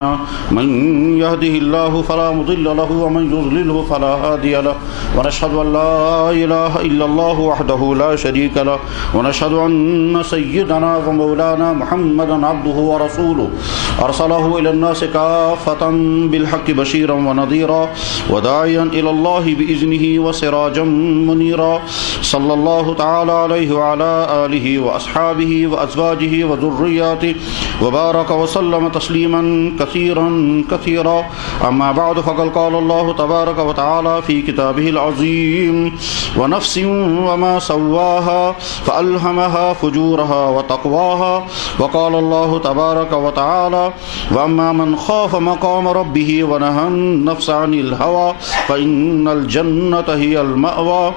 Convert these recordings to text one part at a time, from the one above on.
من يهده الله فلا مضل له ومن يضلله فلا هادي له ونشهد أن لا إله إلا الله وحده لا شريك له ونشهد أن سيدنا ومولانا محمدا عبده ورسوله أرسله إلى الناس كافة بالحق بشيرا ونذيرا وداعيا إلى الله بإذنه وسراجا منيرا صلى الله تعالى عليه وعلى آله وأصحابه وأزواجه وذرياته وبارك وسلم تسليما كثيرا كثيرا أما بعد فقد قال الله تبارك وتعالى في كتابه العظيم ونفس وما سواها فألهمها فجورها وتقواها وقال الله تبارك وتعالى وأما من خاف مقام ربه ونهى النفس عن الهوى فإن الجنة هي المأوى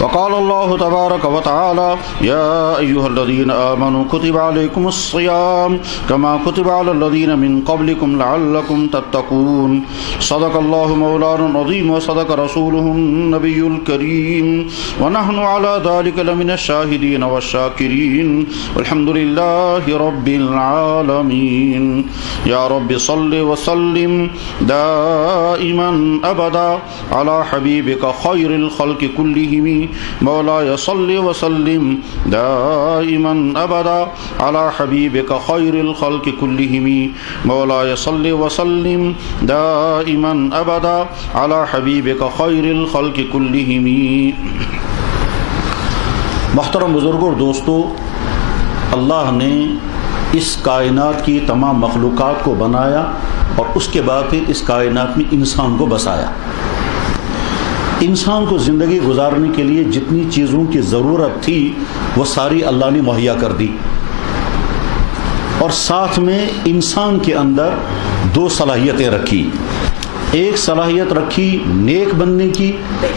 وقال الله تبارك وتعالى يا أيها الذين آمنوا كتب عليكم الصيام كما كتب على الذين من قبلكم لعلكم تتقون صدق الله مولانا العظيم وصدق رسوله النبي الكريم ونحن على ذلك لمن الشاهدين والشاكرين والحمد لله رب العالمين يا رب صل وسلم دائما أبدا على حبيبك خير الخلق كلهم مولاي صل وسلم دائما أبدا على حبيبك خير الخلق كلهم مولاي صل وسلم دائما أبدا على حبيبك خير الخلق كلهم. محترم بزرگوں اور دوستو، اللہ نے اس کائنات کی تمام مخلوقات کو بنایا اور اس کے بعد پھر اس کائنات میں انسان کو بسایا. انسان کو زندگی گزارنے کے لیے جتنی چیزوں کی ضرورت تھی وہ ساری اللہ نے مہیا کر دی، اور ساتھ میں انسان کے اندر دو صلاحیتیں رکھی. ایک صلاحیت رکھی نیک بننے کی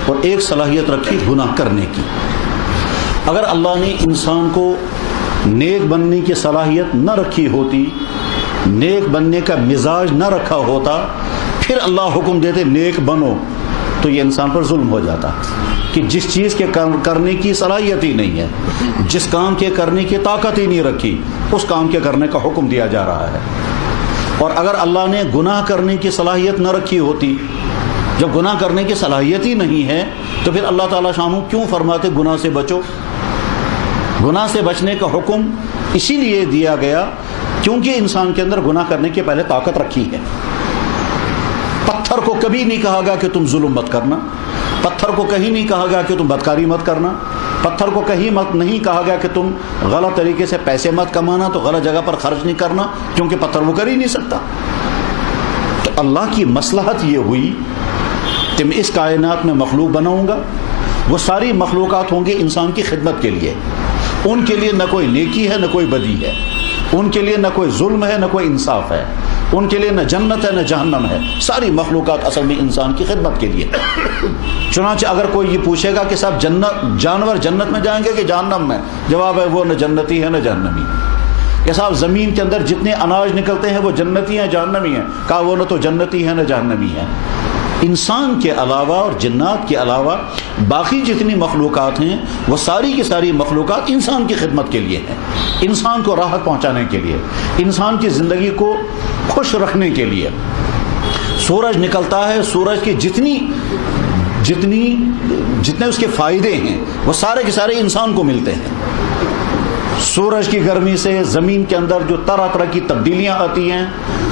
اور ایک صلاحیت رکھی گناہ کرنے کی. اگر اللہ نے انسان کو نیک بننے کی صلاحیت نہ رکھی ہوتی، نیک بننے کا مزاج نہ رکھا ہوتا، پھر اللہ حکم دیتے نیک بنو، تو یہ انسان پر ظلم ہو جاتا کہ جس چیز کے کرنے کی صلاحیت ہی نہیں ہے، جس کام کے کرنے کی طاقت ہی نہیں رکھی، اس کام کے کرنے کا حکم دیا جا رہا ہے. اور اگر اللہ نے گناہ کرنے کی صلاحیت نہ رکھی ہوتی، جب گناہ کرنے کی صلاحیت ہی نہیں ہے تو پھر اللہ تعالیٰ شاموں کیوں فرماتے گناہ سے بچو؟ گناہ سے بچنے کا حکم اسی لیے دیا گیا کیونکہ انسان کے اندر گناہ کرنے کی پہلے طاقت رکھی ہے. پتھر کو کبھی نہیں کہا گا کہ تم ظلم مت کرنا، پتھر کو کہیں نہیں کہا گا کہ تم بدکاری مت کرنا، پتھر کو کہیں نہیں کہا گیا کہ تم غلط طریقے سے پیسے مت کمانا، تو غلط جگہ پر خرچ نہیں کرنا، کیونکہ پتھر وہ کر ہی نہیں سکتا. تو اللہ کی مصلحت یہ ہوئی کہ میں اس کائنات میں مخلوق بناؤں گا، وہ ساری مخلوقات ہوں گے انسان کی خدمت کے لیے. ان کے لیے نہ کوئی نیکی ہے نہ کوئی بدی ہے، ان کے لیے نہ کوئی ظلم ہے نہ کوئی انصاف ہے، ان کے لیے نہ جنت ہے نہ جہنم ہے. ساری مخلوقات اصل میں انسان کی خدمت کے لیے. چنانچہ اگر کوئی یہ پوچھے گا کہ صاحب جانور جنت میں جائیں گے کہ جہنم میں، جواب ہے وہ نہ جنتی ہے نہ جہنمی. کہ صاحب زمین کے اندر جتنے اناج نکلتے ہیں وہ جنتی ہیں جہنمی ہیں، کہا وہ نہ تو جنتی ہے نہ جہنمی ہے. انسان کے علاوہ اور جنات کے علاوہ باقی جتنی مخلوقات ہیں وہ ساری کی ساری مخلوقات انسان کی خدمت کے لیے ہیں، انسان کو راحت پہنچانے کے لیے، انسان کی زندگی کو خوش رکھنے کے لیے. سورج نکلتا ہے، سورج کی جتنے اس کے فائدے ہیں وہ سارے کے سارے انسان کو ملتے ہیں. سورج کی گرمی سے زمین کے اندر جو طرح طرح کی تبدیلیاں آتی ہیں،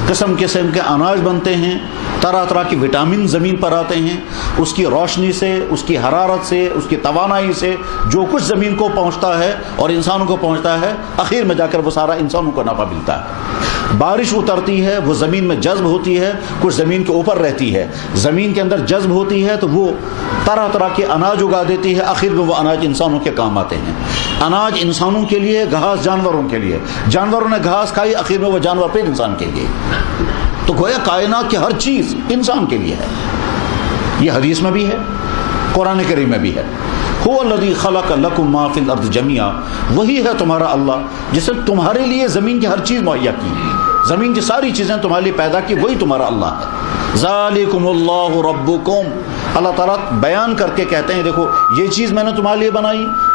قسم قسم کے اناج بنتے ہیں، طرح طرح کی وٹامن زمین پر آتے ہیں. اس کی روشنی سے، اس کی حرارت سے، اس کی توانائی سے جو کچھ زمین کو پہنچتا ہے اور انسانوں کو پہنچتا ہے، آخر میں جا کر وہ سارا انسانوں کو نفع ملتا ہے. بارش اترتی ہے، وہ زمین میں جذب ہوتی ہے، کچھ زمین کے اوپر رہتی ہے، زمین کے اندر جذب ہوتی ہے تو وہ طرح طرح کے اناج اگا دیتی ہے، آخر میں وہ اناج انسانوں کے کام آتے ہیں. اناج انسانوں کے لیے، گھاس جانوروں کے لیے، جانوروں نے گھاس کھائی، آخر میں وہ جانور پھر انسان کے لیے. تو گویا کائنات کی ہر چیز انسان کے لیے ہے. یہ حدیث میں بھی ہے، قرآن کریم میں بھی ہے. هو الذی خلق لکم ما فی الارض جمیعا، وہی ہے تمہارا اللہ جس نے تمہارے لیے زمین کی ہر چیز مہیا کی، زمین کی ساری چیزیں تمہارے لیے پیدا کی، وہی تمہارا اللہ ہے. ذالکم اللہ ربکم، اللہ تعالیٰ بیان کر کے کہتے ہیں دیکھو یہ چیز میں نے تمہارے لیے بنائی،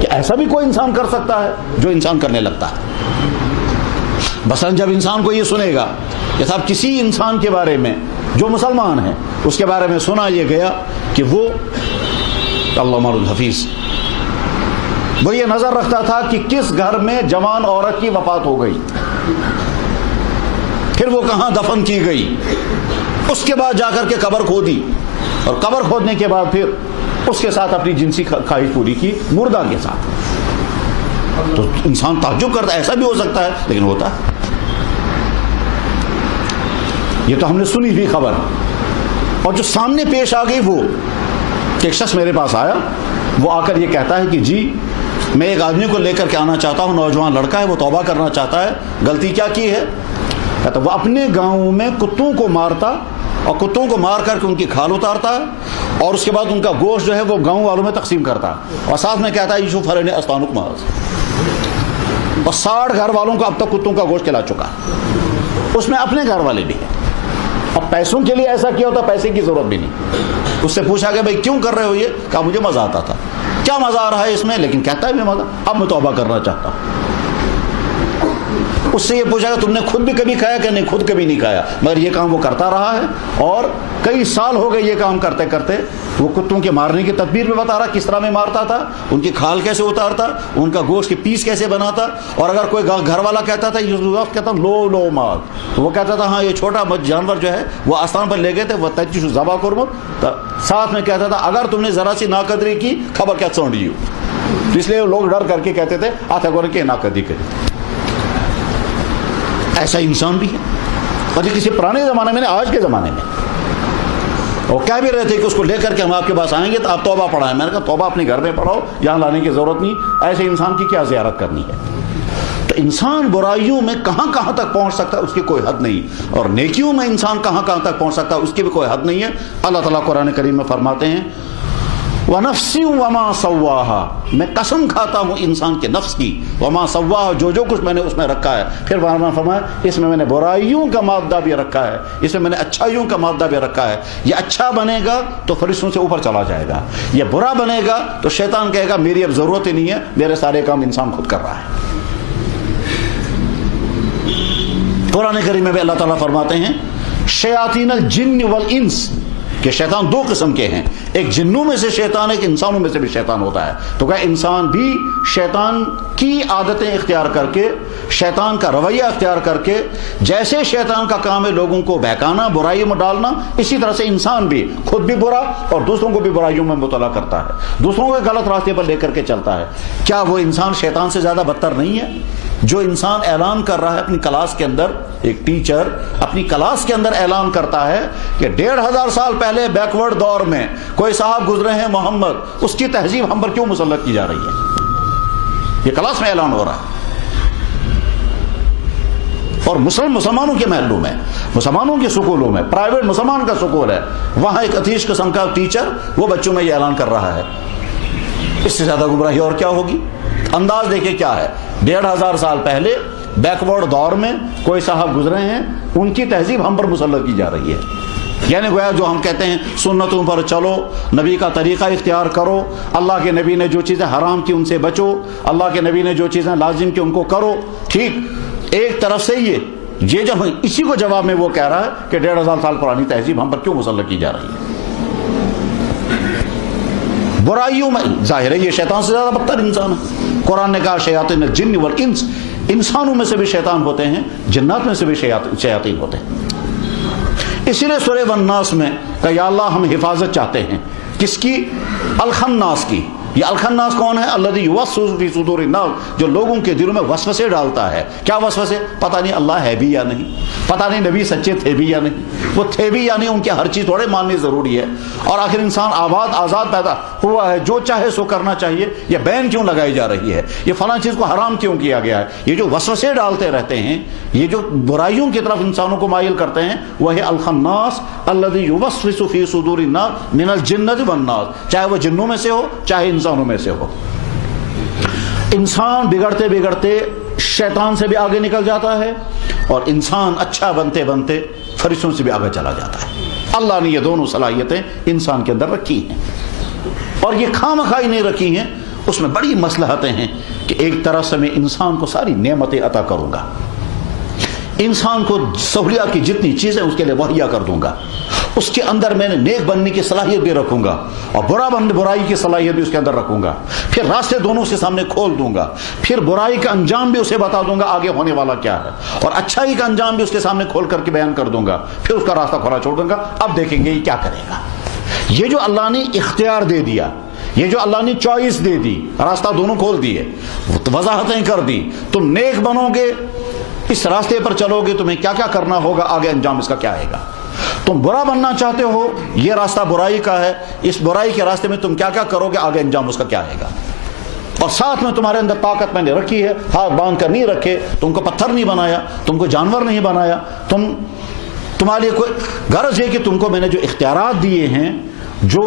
کہ ایسا بھی کوئی انسان کر سکتا ہے جو انسان کرنے لگتا ہے. مثلا جب انسان کو یہ سنے گا کہ صاحب کسی انسان کے بارے میں جو مسلمان ہے اس کے بارے میں سنا یہ گیا کہ وہ علامہ الحفیظ وہ یہ نظر رکھتا تھا کہ کس گھر میں جوان عورت کی وفات ہو گئی، پھر وہ کہاں دفن کی گئی، اس کے بعد جا کر کے قبر کھودی، اور قبر کھودنے کے بعد پھر اس کے ساتھ اپنی جنسی خواہش پوری کی مردہ کے ساتھ. تو انسان تعجب کرتا ہے ایسا بھی ہو سکتا ہے، لیکن ہوتا ہے. یہ تو ہم نے سنی ہوئی خبر، اور جو سامنے پیش آ گئی وہ کہ ایک شخص میرے پاس آیا، وہ آ کر یہ کہتا ہے کہ جی میں ایک آدمی کو لے کر کے آنا چاہتا ہوں، نوجوان لڑکا ہے، وہ توبہ کرنا چاہتا ہے. غلطی کیا کی ہے؟ کہتا وہ اپنے گاؤں میں کتوں کو مارتا اور کتوں کو مار کر کے ان کی کھال اتارتا ہے، اور اس کے بعد ان کا گوشت جو ہے وہ گاؤں والوں میں تقسیم کرتا ہے، اور ساتھ میں کہتا ہے یوسف فرین استانک ماز، اور 60 گھر والوں کو اب تک کتوں کا گوشت کھلا چکا، اس میں اپنے گھر والے بھی ہیں. اب پیسوں کے لیے ایسا کیا ہوتا، پیسے کی ضرورت بھی نہیں. اس سے پوچھا کہ بھائی کیوں کر رہے ہو یہ؟ کہا مجھے مزہ آتا تھا. کیا مزہ آ رہا ہے اس میں؟ لیکن کہتا ہے میں مزہ، اب میں توبہ کرنا چاہتا ہوں. اس سے یہ پوچھا کہ تم نے خود بھی کبھی کھایا کہ نہیں؟ خود کبھی نہیں کھایا، مگر یہ کام وہ کرتا رہا ہے، اور کئی سال ہو گئے یہ کام کرتے کرتے. وہ کتوں کے مارنے کی تدبیر میں بتا رہا کس طرح میں مارتا تھا، ان کی کھال کیسے اتارتا، ان کا گوشت کے پیس کیسے بناتا. اور اگر کوئی گھر والا کہتا تھا کہتا لو مال، وہ کہتا تھا ہاں یہ چھوٹا جانور جو ہے وہ آستان پر لے گئے تھے، وہ تجش ذبح کرمت، ساتھ میں کہتا تھا اگر تم نے ذرا سی ناقدری کی خبر کیا چونڈی ہو. اس لیے لوگ ڈر کر کے کہتے تھے آتا گور کے ناقدری کرے. ایسا انسان بھی ہے، اور یہ کسی پرانے زمانے میں نہیں، آج کے زمانے میں. اور کہہ بھی رہے تھے کہ اس کو لے کر کے ہم آپ کے پاس آئیں گے تو آپ توبہ پڑھائیں. میں نے کہا توبہ اپنے گھر میں پڑھاؤ، یہاں لانے کی ضرورت نہیں. ایسے انسان کی کیا زیارت کرنی ہے؟ تو انسان برائیوں میں کہاں کہاں تک پہنچ سکتا ہے اس کی کوئی حد نہیں، اور نیکیوں میں انسان کہاں کہاں تک پہنچ سکتا ہے اس کی بھی کوئی حد نہیں ہے. اللہ تعالیٰ قرآن کریم میں فرماتے ہیں وَنَفْسٍ وَمَا سَوَّاهَا، میں قسم کھاتا ہوں انسان کے نفس کی، وما سواہا، جو کچھ میں نے اس میں رکھا ہے. پھر فرمایا اس میں نے برائیوں کا مادہ بھی رکھا ہے، اس میں نے اچھائیوں کا مادہ بھی رکھا ہے. یہ اچھا بنے گا تو فرشتوں سے اوپر چلا جائے گا، یہ برا بنے گا تو شیطان کہے گا میری اب ضرورت ہی نہیں ہے، میرے سارے کام انسان خود کر رہا ہے. قرآن کریم میں بھی اللہ تعالیٰ فرماتے ہیں شیاطین الجن والانس، کہ شیطان دو قسم کے ہیں، ایک جنوں میں سے شیطان ہے، ایک انسانوں میں سے بھی شیطان ہوتا ہے. تو کیا انسان بھی شیطان کی عادتیں اختیار کر کے، شیطان کا رویہ اختیار کر کے، جیسے شیطان کا کام ہے لوگوں کو بہکانا، برائیوں میں ڈالنا، اسی طرح سے انسان بھی خود بھی برا اور دوسروں کو بھی برائیوں میں مبتلا کرتا ہے، دوسروں کو غلط راستے پر لے کر کے چلتا ہے. کیا وہ انسان شیطان سے زیادہ بدتر نہیں ہے؟ جو انسان اعلان کر رہا ہے اپنی کلاس کے اندر، ایک ٹیچر اپنی کلاس کے اندر اعلان کرتا ہے کہ 1500 سال پہلے بیکورڈ دور میں کوئی صاحب گزرے ہیں محمد، اس کی تہذیب ہم پر کیوں مسلط کی جا رہی ہے؟ یہ کلاس میں اعلان ہو رہا ہے. اور مسلمانوں کے محلوں میں، مسلمانوں کے سکولوں میں، پرائیویٹ مسلمان کا سکول ہے، وہاں ایک اتیش قسم کا ٹیچر وہ بچوں میں یہ اعلان کر رہا ہے. اس سے زیادہ گمراہی اور کیا ہوگی؟ انداز دیکھیں کیا ہے. 1500 سال پہلے بیکورڈ دور میں کوئی صاحب گزرے ہیں، ان کی تہذیب ہم پر مسلط کی جا رہی ہے. یعنی گویا جو ہم کہتے ہیں سنتوں پر چلو، نبی کا طریقہ اختیار کرو، اللہ کے نبی نے جو چیزیں حرام کی ان سے بچو، اللہ کے نبی نے جو چیزیں لازم کی ان کو کرو. ٹھیک، ایک طرف سے یہ جب اسی کو جواب میں وہ کہہ رہا ہے کہ 1500 سال پرانی تہذیب ہم پر کیوں مسلط کی جا رہی ہے. برائیوں میں ظاہر ہے یہ شیطان سے زیادہ بدتر انسان ہے. قرآن نے کہا شیاطین الجن والانس، انسانوں میں سے بھی شیطان ہوتے ہیں، جنات میں سے بھی شیاطین ہوتے ہیں. اسی لیے سورہ والناس میں کہ یا اللہ ہم حفاظت چاہتے ہیں کس کی؟ الخناس کی. یہ الخناس کون ہے؟ الذی یوسوس فی صدور الناس، جو لوگوں کے دلوں میں وسوسے ڈالتا ہے. کیا وسوسے؟ پتہ نہیں اللہ ہے بھی یا نہیں، پتہ نہیں نبی سچے تھے بھی یا نہیں. وہ تھے بھی یا نہیں، ان کی ہر چیز تھوڑے ماننی ضروری ہے. اور آخر انسان آزاد پیدا ہوا ہے، جو چاہے سو کرنا چاہیے. یہ بین کیوں لگائی جا رہی ہے؟ یہ فلاں چیز کو حرام کیوں کیا گیا ہے؟ یہ جو وسوسے ڈالتے رہتے ہیں، یہ جو برائیوں کی طرف انسانوں کو مائل کرتے ہیں، وہ ہے الخناس الذی یوسوس فی صدور الناس من الجنۃ والناس، چاہے وہ جنوں میں سے ہو چاہے انسانوں میں سے ہو. انسان بگڑتے بگڑتے شیطان سے بھی آگے نکل جاتا ہے، اور انسان اچھا بنتے بنتے فرشتوں سے بھی آگے چلا جاتا ہے. اللہ نے یہ دونوں صلاحیتیں انسان کے اندر رکھی ہیں، اور یہ خواہ مخواہ نہیں رکھی ہیں. اس میں بڑی مصلحتیں ہیں کہ ایک طرح سے میں انسان کو ساری نعمتیں عطا کروں گا، انسان کو سہولیات کی جتنی چیزیں اس کے لیے مہیا کر دوں گا، اس کے اندر میں نے نیک بننے کی صلاحیت بھی رکھوں گا اور برائی کی صلاحیت بھی اس کے اندر رکھوں گا، پھر راستے دونوں کے سامنے کھول دوں گا، پھر برائی کا انجام بھی اسے بتا دوں گا آگے ہونے والا کیا ہے، اور اچھائی کا انجام بھی اس کے سامنے کھول کر کے بیان کر دوں گا، پھر اس کا راستہ کھلا چھوڑ دوں گا، اب دیکھیں گے یہ کیا کرے گا۔ یہ جو اللہ نے اختیار دے دیا، یہ جو اللہ نے چوائس دے دی، راستہ دونوں کھول دیے، وضاحتیں کر دی، تم نیک بنو گے، اس راستے پر چلو گے، تمہیں کیا کیا کرنا ہوگا، آگے انجام اس کا کیا آئے گا۔ تم برا بننا چاہتے ہو، یہ راستہ برائی کا ہے، اس برائی کے راستے میں تم کیا کیا کرو گے، آگے انجام اس کا کیا آئے گا۔ اور ساتھ میں تمہارے اندر طاقت میں نے رکھی ہے، ہاتھ باندھ کر نہیں رکھے، تم کو پتھر نہیں بنایا، تم کو جانور نہیں بنایا، تمہارے لیے کوئی غرض ہے کہ تم کو میں نے جو اختیارات دیے ہیں، جو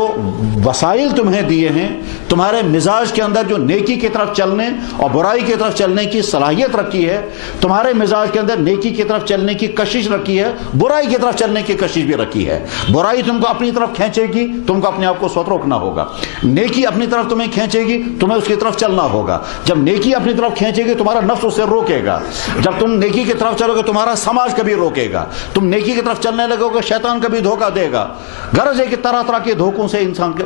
وسائل تمہیں دیے ہیں، تمہارے مزاج کے اندر جو نیکی کی طرف چلنے اور برائی کی طرف چلنے کی صلاحیت رکھی ہے، تمہارے مزاج کے اندر نیکی کی طرف چلنے کی کشش رکھی ہے، برائی کی طرف چلنے کی کشش بھی رکھی ہے۔ برائی تم کو اپنی طرف کھینچے گی، تم کو اپنے آپ کو سوت روکنا ہوگا، نیکی اپنی طرف تمہیں کھینچے گی، تمہیں اس کی طرف چلنا ہوگا۔ جب نیکی اپنی طرف کھینچے گی تمہارا نفس اسے روکے گا، جب تم نیکی کی طرف چلو گے تمہارا سماج کبھی روکے گا، تم نیکی کی طرف چلنے لگو گے شیطان کبھی دھوکہ دے گا۔ غرض ہے کہ طرح طرح کے دھوکوں سے انسان کے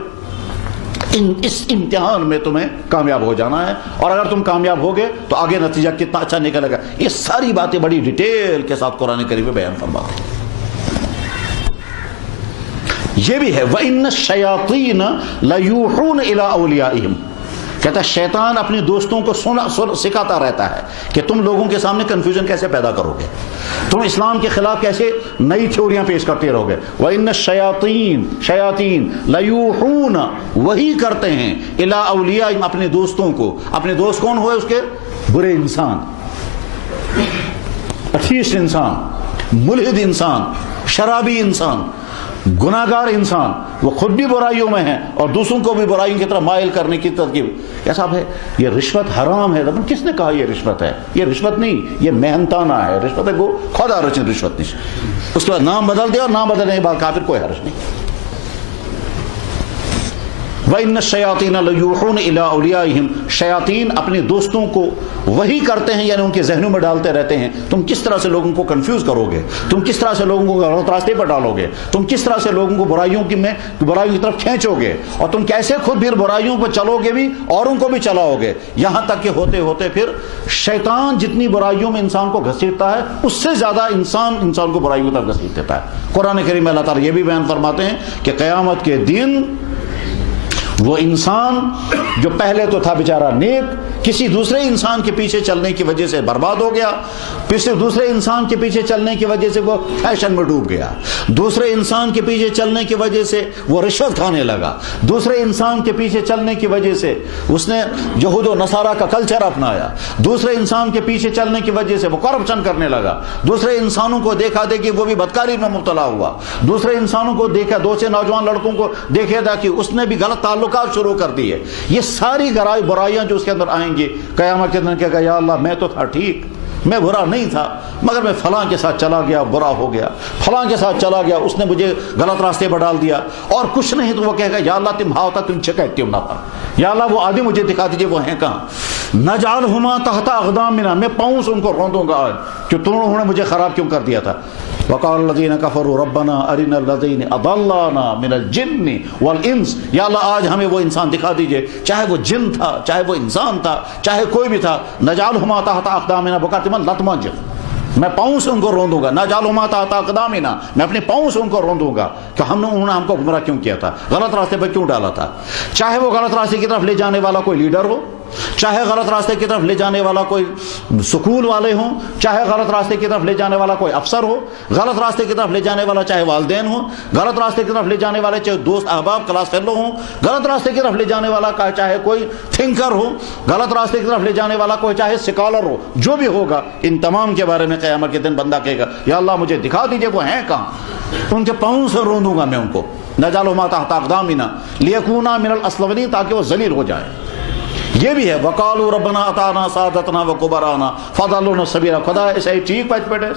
اس امتحان میں تمہیں کامیاب ہو جانا ہے، اور اگر تم کامیاب ہوگے تو آگے نتیجہ کتنا اچھا نکلے گا۔ یہ ساری باتیں بڑی ڈیٹیل کے ساتھ قرآن کریم میں بیان فرماتے ہیں۔ یہ بھی ہے وَإِنَّ الشَّيَاطِينَ لَيُوحُونَ إِلَىٰ أَوْلِيَائِهِمْ، کہتا ہے شیطان اپنے دوستوں کو سکھاتا رہتا ہے کہ تم لوگوں کے سامنے کنفیوژن کیسے پیدا کرو گے، تم اسلام کے خلاف کیسے نئی تھیوریاں پیش کرتے رہو گے۔ وَإِنَّ شیاطین لَيُوحُونَ، وہی کرتے ہیں، إِلَىٰ أَوْلِيَائِهِمْ، اپنے دوستوں کو۔ اپنے دوست کون ہوئے؟ اس کے برے انسان، اٹھیس انسان، ملحد انسان، شرابی انسان، گناہگار انسان، وہ خود بھی برائیوں میں ہیں اور دوسروں کو بھی برائیوں کی طرف مائل کرنے کی ترکیب۔ کیا صاحب ہے یہ رشوت حرام ہے؟ کس نے کہا یہ رشوت ہے؟ یہ رشوت نہیں، یہ محنتانہ ہے، رشوت ہے وہ خدا رچن رشوت نہیں۔ اس کے بعد نام بدل دیا، اور نام بدلنے کے بعد کافر کوئی حرج نہیں۔ وَإِنَّ الشَّيَاطِينَ لَيُوحُونَ إِلَىٰ أَوْلِيَائِهِمْ، شیاطین اپنے دوستوں کو وہی کرتے ہیں، یعنی ان کے ذہنوں میں ڈالتے رہتے ہیں۔ تم کس طرح سے لوگوں کو کنفیوز کرو گے، تم کس طرح سے لوگوں کو غلط راستے پر ڈالو گے، تم کس طرح سے لوگوں کو برائیوں کی طرف کھینچو گے، اور تم کیسے خود بھی برائیوں پر چلو گے بھی، اوروں کو بھی چلاؤ گے، یہاں تک کہ ہوتے ہوتے پھر شیطان جتنی برائیوں میں انسان کو گھسیٹتا ہے اس سے زیادہ انسان کو برائیوں کی طرف گھسیٹ دیتا ہے۔ قرآن کریم میں اللہ تعالیٰ یہ بھی بیان فرماتے ہیں کہ قیامت کے دن وہ انسان جو پہلے تو تھا بیچارہ نیک، کسی دوسرے انسان کے پیچھے چلنے کی وجہ سے برباد ہو گیا، پھر دوسرے انسان کے پیچھے چلنے کی وجہ سے وہ فیشن میں ڈوب گیا، دوسرے انسان کے پیچھے چلنے کی وجہ سے وہ رشوت کھانے لگا، دوسرے انسان کے پیچھے چلنے کی وجہ سے اس نے یہود و نصارہ کا کلچر اپنایا، دوسرے انسان کے پیچھے چلنے کی وجہ سے وہ کرپشن کرنے لگا، دوسرے انسانوں کو دیکھا دیکھی وہ بھی بدکاری میں مبتلا ہوا، دوسرے انسانوں کو دیکھا، دوسرے نوجوان لڑکوں کو دیکھے تھا کہ اس نے بھی غلط تعلقات شروع کر دیے۔ یہ ساری برائیاں جو اس کے اندر آئیں گی، قیامت کے دن کہا یا اللہ میں تو تھا ٹھیک، میں برا نہیں تھا، مگر میں فلاں کے ساتھ چلا گیا، برا ہو گیا، فلاں کے ساتھ چلا گیا، اس نے مجھے غلط راستے پر ڈال دیا، اور کچھ نہیں تو وہ کہے گا یا اللہ تم ہاؤتا تم چکے نہ پا، یا اللہ وہ آدمی مجھے دکھا دیجئے وہ ہیں کہاں۔ نجعلہما تحت اقدامنا، میں پاؤں سے ان کو روندوں گا آج کہ انہوں نے مجھے خراب کیوں کر دیا تھا۔ وقال الذين كفروا ربنا ارنا الذين اضلانا من الجن والانس، یا اللہ آج ہمیں وہ انسان دکھا دیجئے، چاہے وہ جن تھا، چاہے وہ انسان تھا، چاہے کوئی بھی تھا۔ نجعلہما تحت اقدامنا بکاتما لطمج، میں پاؤں سے ان کو روندوں گا۔ نجعلہما تحت اقدامنا، میں اپنے پاؤں سے ان کو روندوں گا کہ انہوں نے ہم کو گمراہ کیوں کیا تھا، غلط راستے پر کیوں ڈالا تھا۔ چاہے وہ غلط راستے کی طرف لے جانے والا کوئی لیڈر ہو، چاہے غلط راستے کی طرف لے جانے والا کوئی سکول والے ہوں، چاہے غلط راستے کی طرف لے جانے والا کوئی افسر ہو، غلط راستے کی طرف لے جانے والا چاہے والدین ہوں، غلط راستے کی طرف لے جانے والے چاہے دوست احباب کلاس فیلو ہوں، غلط راستے کی طرف لے جانے والا چاہے کوئی تھنکر ہو، غلط راستے کی طرف لے جانے والا کوئی چاہے سکالر ہو، جو بھی ہوگا ان تمام کے بارے میں قیامت کے دن بندہ کہے گا یا اللہ مجھے دکھا دیجئے وہ ہیں کہاں، ان کے پاؤں سے روندوں گا میں ان کو۔ نجعلہما تحت اقدامنا لیکونا من الاسفلین، تاکہ وہ ذلیل ہو جائے۔ یہ بھی ہے وقالوا ربنا اطعنا سادتنا وکبرانا فضلونا السبیل، خدا ایسے ٹھیک پچ پٹے،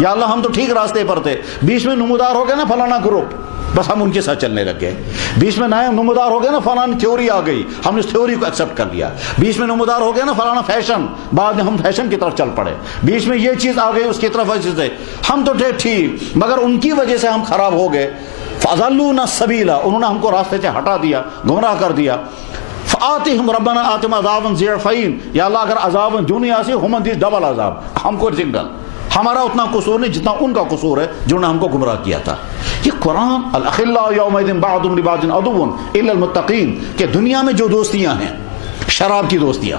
یا اللہ ہم تو ٹھیک راستے پر تھے، بیچ میں نمودار ہو گئے نا فلانا گروپ، بس ہم ان کے ساتھ چلنے لگ گئے. بیچ میں نئے نمودار ہو گیا نا فلاں تھیوری آ گئی, ہم نے اس تھیوری کو ایکسپٹ کر لیا. بیچ میں نمودار ہو گیا نا فلانا فیشن, بعد میں ہم فیشن کی طرف چل پڑے. بیچ میں یہ چیز آ گئی اس کی طرف چیزیں, ہم تو تھے ٹھیک مگر ان کی وجہ سے ہم خراب ہو گئے. فَأَضَلُّونَا السَّبِيلَ, انہوں نے ہم کو راستے سے ہٹا دیا, گمراہ کر دیا. فآتِهِمْ رَبَّنَا آتِهِمْ عَذَابًا ضِعْفَيْنِ, یا اللہ اگر عذاب دنیا سے ہم دی ڈبل عذاب, ہم کو سنگل, ہمارا اتنا قصور نہیں جتنا ان کا قصور ہے جنہوں نے ہم کو گمراہ کیا تھا. یہ قرآن الأخلاء يومئذ بعضهم لبعض عدو إلا المتقين, کہ دنیا میں جو دوستیاں ہیں, شراب کی دوستیاں,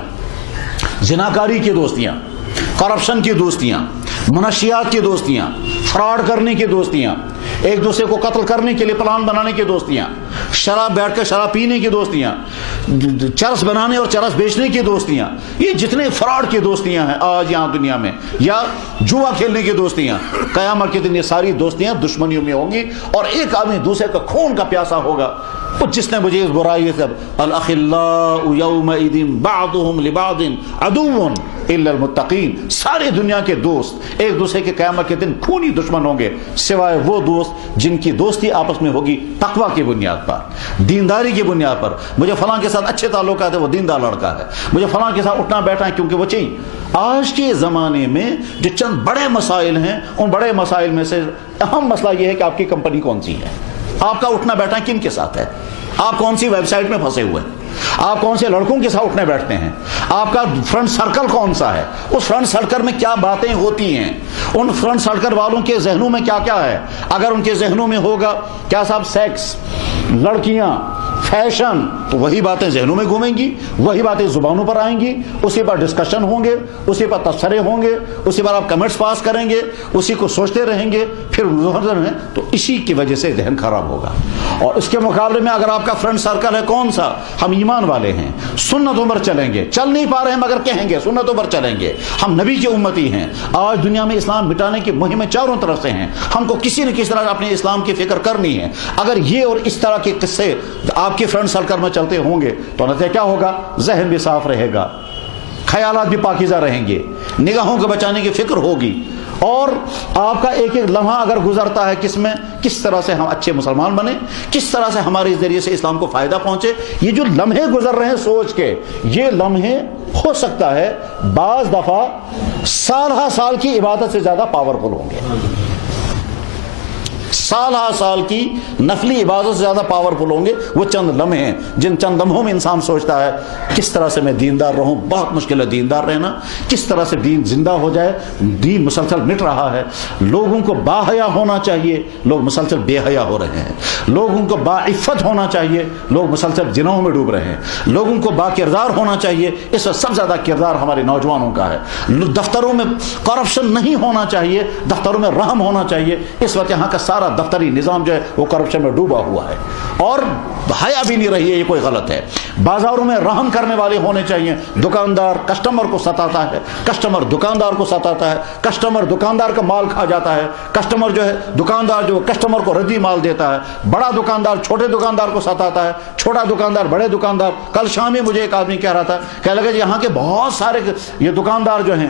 زناکاری کی دوستیاں, کرپشن کی دوستیاں, منشیات کی دوستیاں, فراڈ کرنے کی دوستیاں, ایک دوسرے کو قتل کرنے کے لیے پلان بنانے کی دوستیاں, شراب بیٹھ کر شراب پینے کی دوستیاں, چرس بنانے اور چرس بیچنے کی دوستیاں, یہ جتنے فراڈ کی دوستیاں ہیں آج یہاں دنیا میں, یا جوا کھیلنے کی دوستیاں, قیامت کے دن یہ ساری دوستیاں دشمنیوں میں ہوں گی اور ایک آدمی دوسرے کا خون کا پیاسا ہوگا. اور جس نے مجھے اس برائی سے الاخلاء یومئذ بعضهم لبعض عدو الا المتقین, سارے دنیا کے دوست ایک دوسرے کے قیامت کے دن خونی دشمن ہوں گے سوائے وہ دوست جن کی دوستی آپس میں ہوگی تقوی کی بنیاد پر, دینداری کی بنیاد پر. مجھے فلاں کے ساتھ اچھے تعلقات ہیں, وہ دیندار لڑکا ہے. مجھے فلاں کے ساتھ اٹھنا بیٹھنا ہے کیونکہ وہ چاہیے. آج کے زمانے میں جو چند بڑے مسائل ہیں, ان بڑے مسائل میں سے اہم مسئلہ یہ ہے کہ آپ کی کمپنی کون سی ہے, آپ کا اٹھنا بیٹھنا کن کے ساتھ ہے, آپ کون سی ویب سائٹ میں پھنسے ہوئے ہیں, آپ کون سے لڑکوں کے ساتھ اٹھنے بیٹھتے ہیں, آپ کا فرنٹ سرکل کون سا ہے, اس فرنٹ سرکل میں کیا باتیں ہوتی ہیں, ان فرنٹ سرکل والوں کے ذہنوں میں کیا کیا ہے. اگر ان کے ذہنوں میں ہوگا کیا صاحب سیکس, لڑکیاں, فیشن, تو وہی باتیں ذہنوں میں گھومیں گی, وہی باتیں زبانوں پر آئیں گی, اسی پر ڈسکشن ہوں گے, اسی پر تبصرے ہوں گے, اسی پر آپ کمنٹس پاس کریں گے, اسی کو سوچتے رہیں گے, پھر تو اسی کی وجہ سے ذہن خراب ہوگا. اور اس کے مقابلے میں اگر آپ کا فرنٹ سرکل ہے کون سا, ہم ایمان والے ہیں, سنتوں پر چلیں گے, چل نہیں پا رہے ہیں مگر کہیں گے سنتوں پر چلیں گے, ہم نبی کے امتی ہیں. آج دنیا میں اسلام مٹانے کی مہمیں چاروں طرف سے ہیں, ہم کو کسی نہ کسی طرح اپنے اسلام کی فکر کرنی ہے. اگر یہ اور اس طرح کے قصے آپ کے فرنٹ سرکل میں چلتے ہوں گے تو نتیجہ کیا ہوگا, ذہن بھی صاف رہے گا, خیالات بھی پاکیزہ رہیں گے, نگاہوں کو بچانے کی فکر ہوگی, اور آپ کا ایک ایک لمحہ اگر گزرتا ہے کس میں, کس طرح سے ہم اچھے مسلمان بنے, کس طرح سے ہمارے ذریعے سے اسلام کو فائدہ پہنچے. یہ جو لمحے گزر رہے ہیں سوچ کے, یہ لمحے ہو سکتا ہے بعض دفعہ سال ہا سال کی عبادت سے زیادہ پاورفل ہوں گے, سال ہا سال کی نفلی عبادت سے زیادہ پاورفل ہوں گے. وہ چند لمحے ہیں جن چند لمحوں میں انسان سوچتا ہے کس طرح سے میں دیندار رہوں. بہت مشکل ہے دیندار رہنا, کس طرح سے دین زندہ ہو جائے. دین مسلسل مٹ رہا ہے, لوگوں کو باحیا ہونا چاہیے, لوگ مسلسل بے حیا ہو رہے ہیں. لوگوں کو باعفت ہونا چاہیے, لوگ مسلسل جناحوں میں ڈوب رہے ہیں. لوگوں کو با کردار ہونا چاہیے, اس وقت سب زیادہ کردار ہمارے نوجوانوں کا ہے. دفتروں میں کرپشن نہیں ہونا چاہیے, دفتروں میں رحم ہونا چاہیے. اس وقت یہاں کا سارا دفتری نظام جو ہے وہ کرپشن میں ڈوبا ہوا ہے اور حیا بھی نہیں رہی ہے, یہ کوئی غلط ہے. بازاروں میں رحم کرنے والے ہونے چاہیے. دکاندار کسٹمر کو ستاتا ہے, کسٹمر دکاندار کو ستاتا ہے, کسٹمر دکاندار کا مال کھا جاتا ہے, کسٹمر جو ہے دکاندار جو کسٹمر کو ردی مال دیتا ہے, بڑا دکاندار چھوٹے دکاندار کو ستاتا ہے, چھوٹا دکاندار بڑے دکاندار. کل شام میں مجھے ایک آدمی کہہ رہا تھا, کہنے لگا یہاں کے بہت سارے یہ دکاندار جو ہیں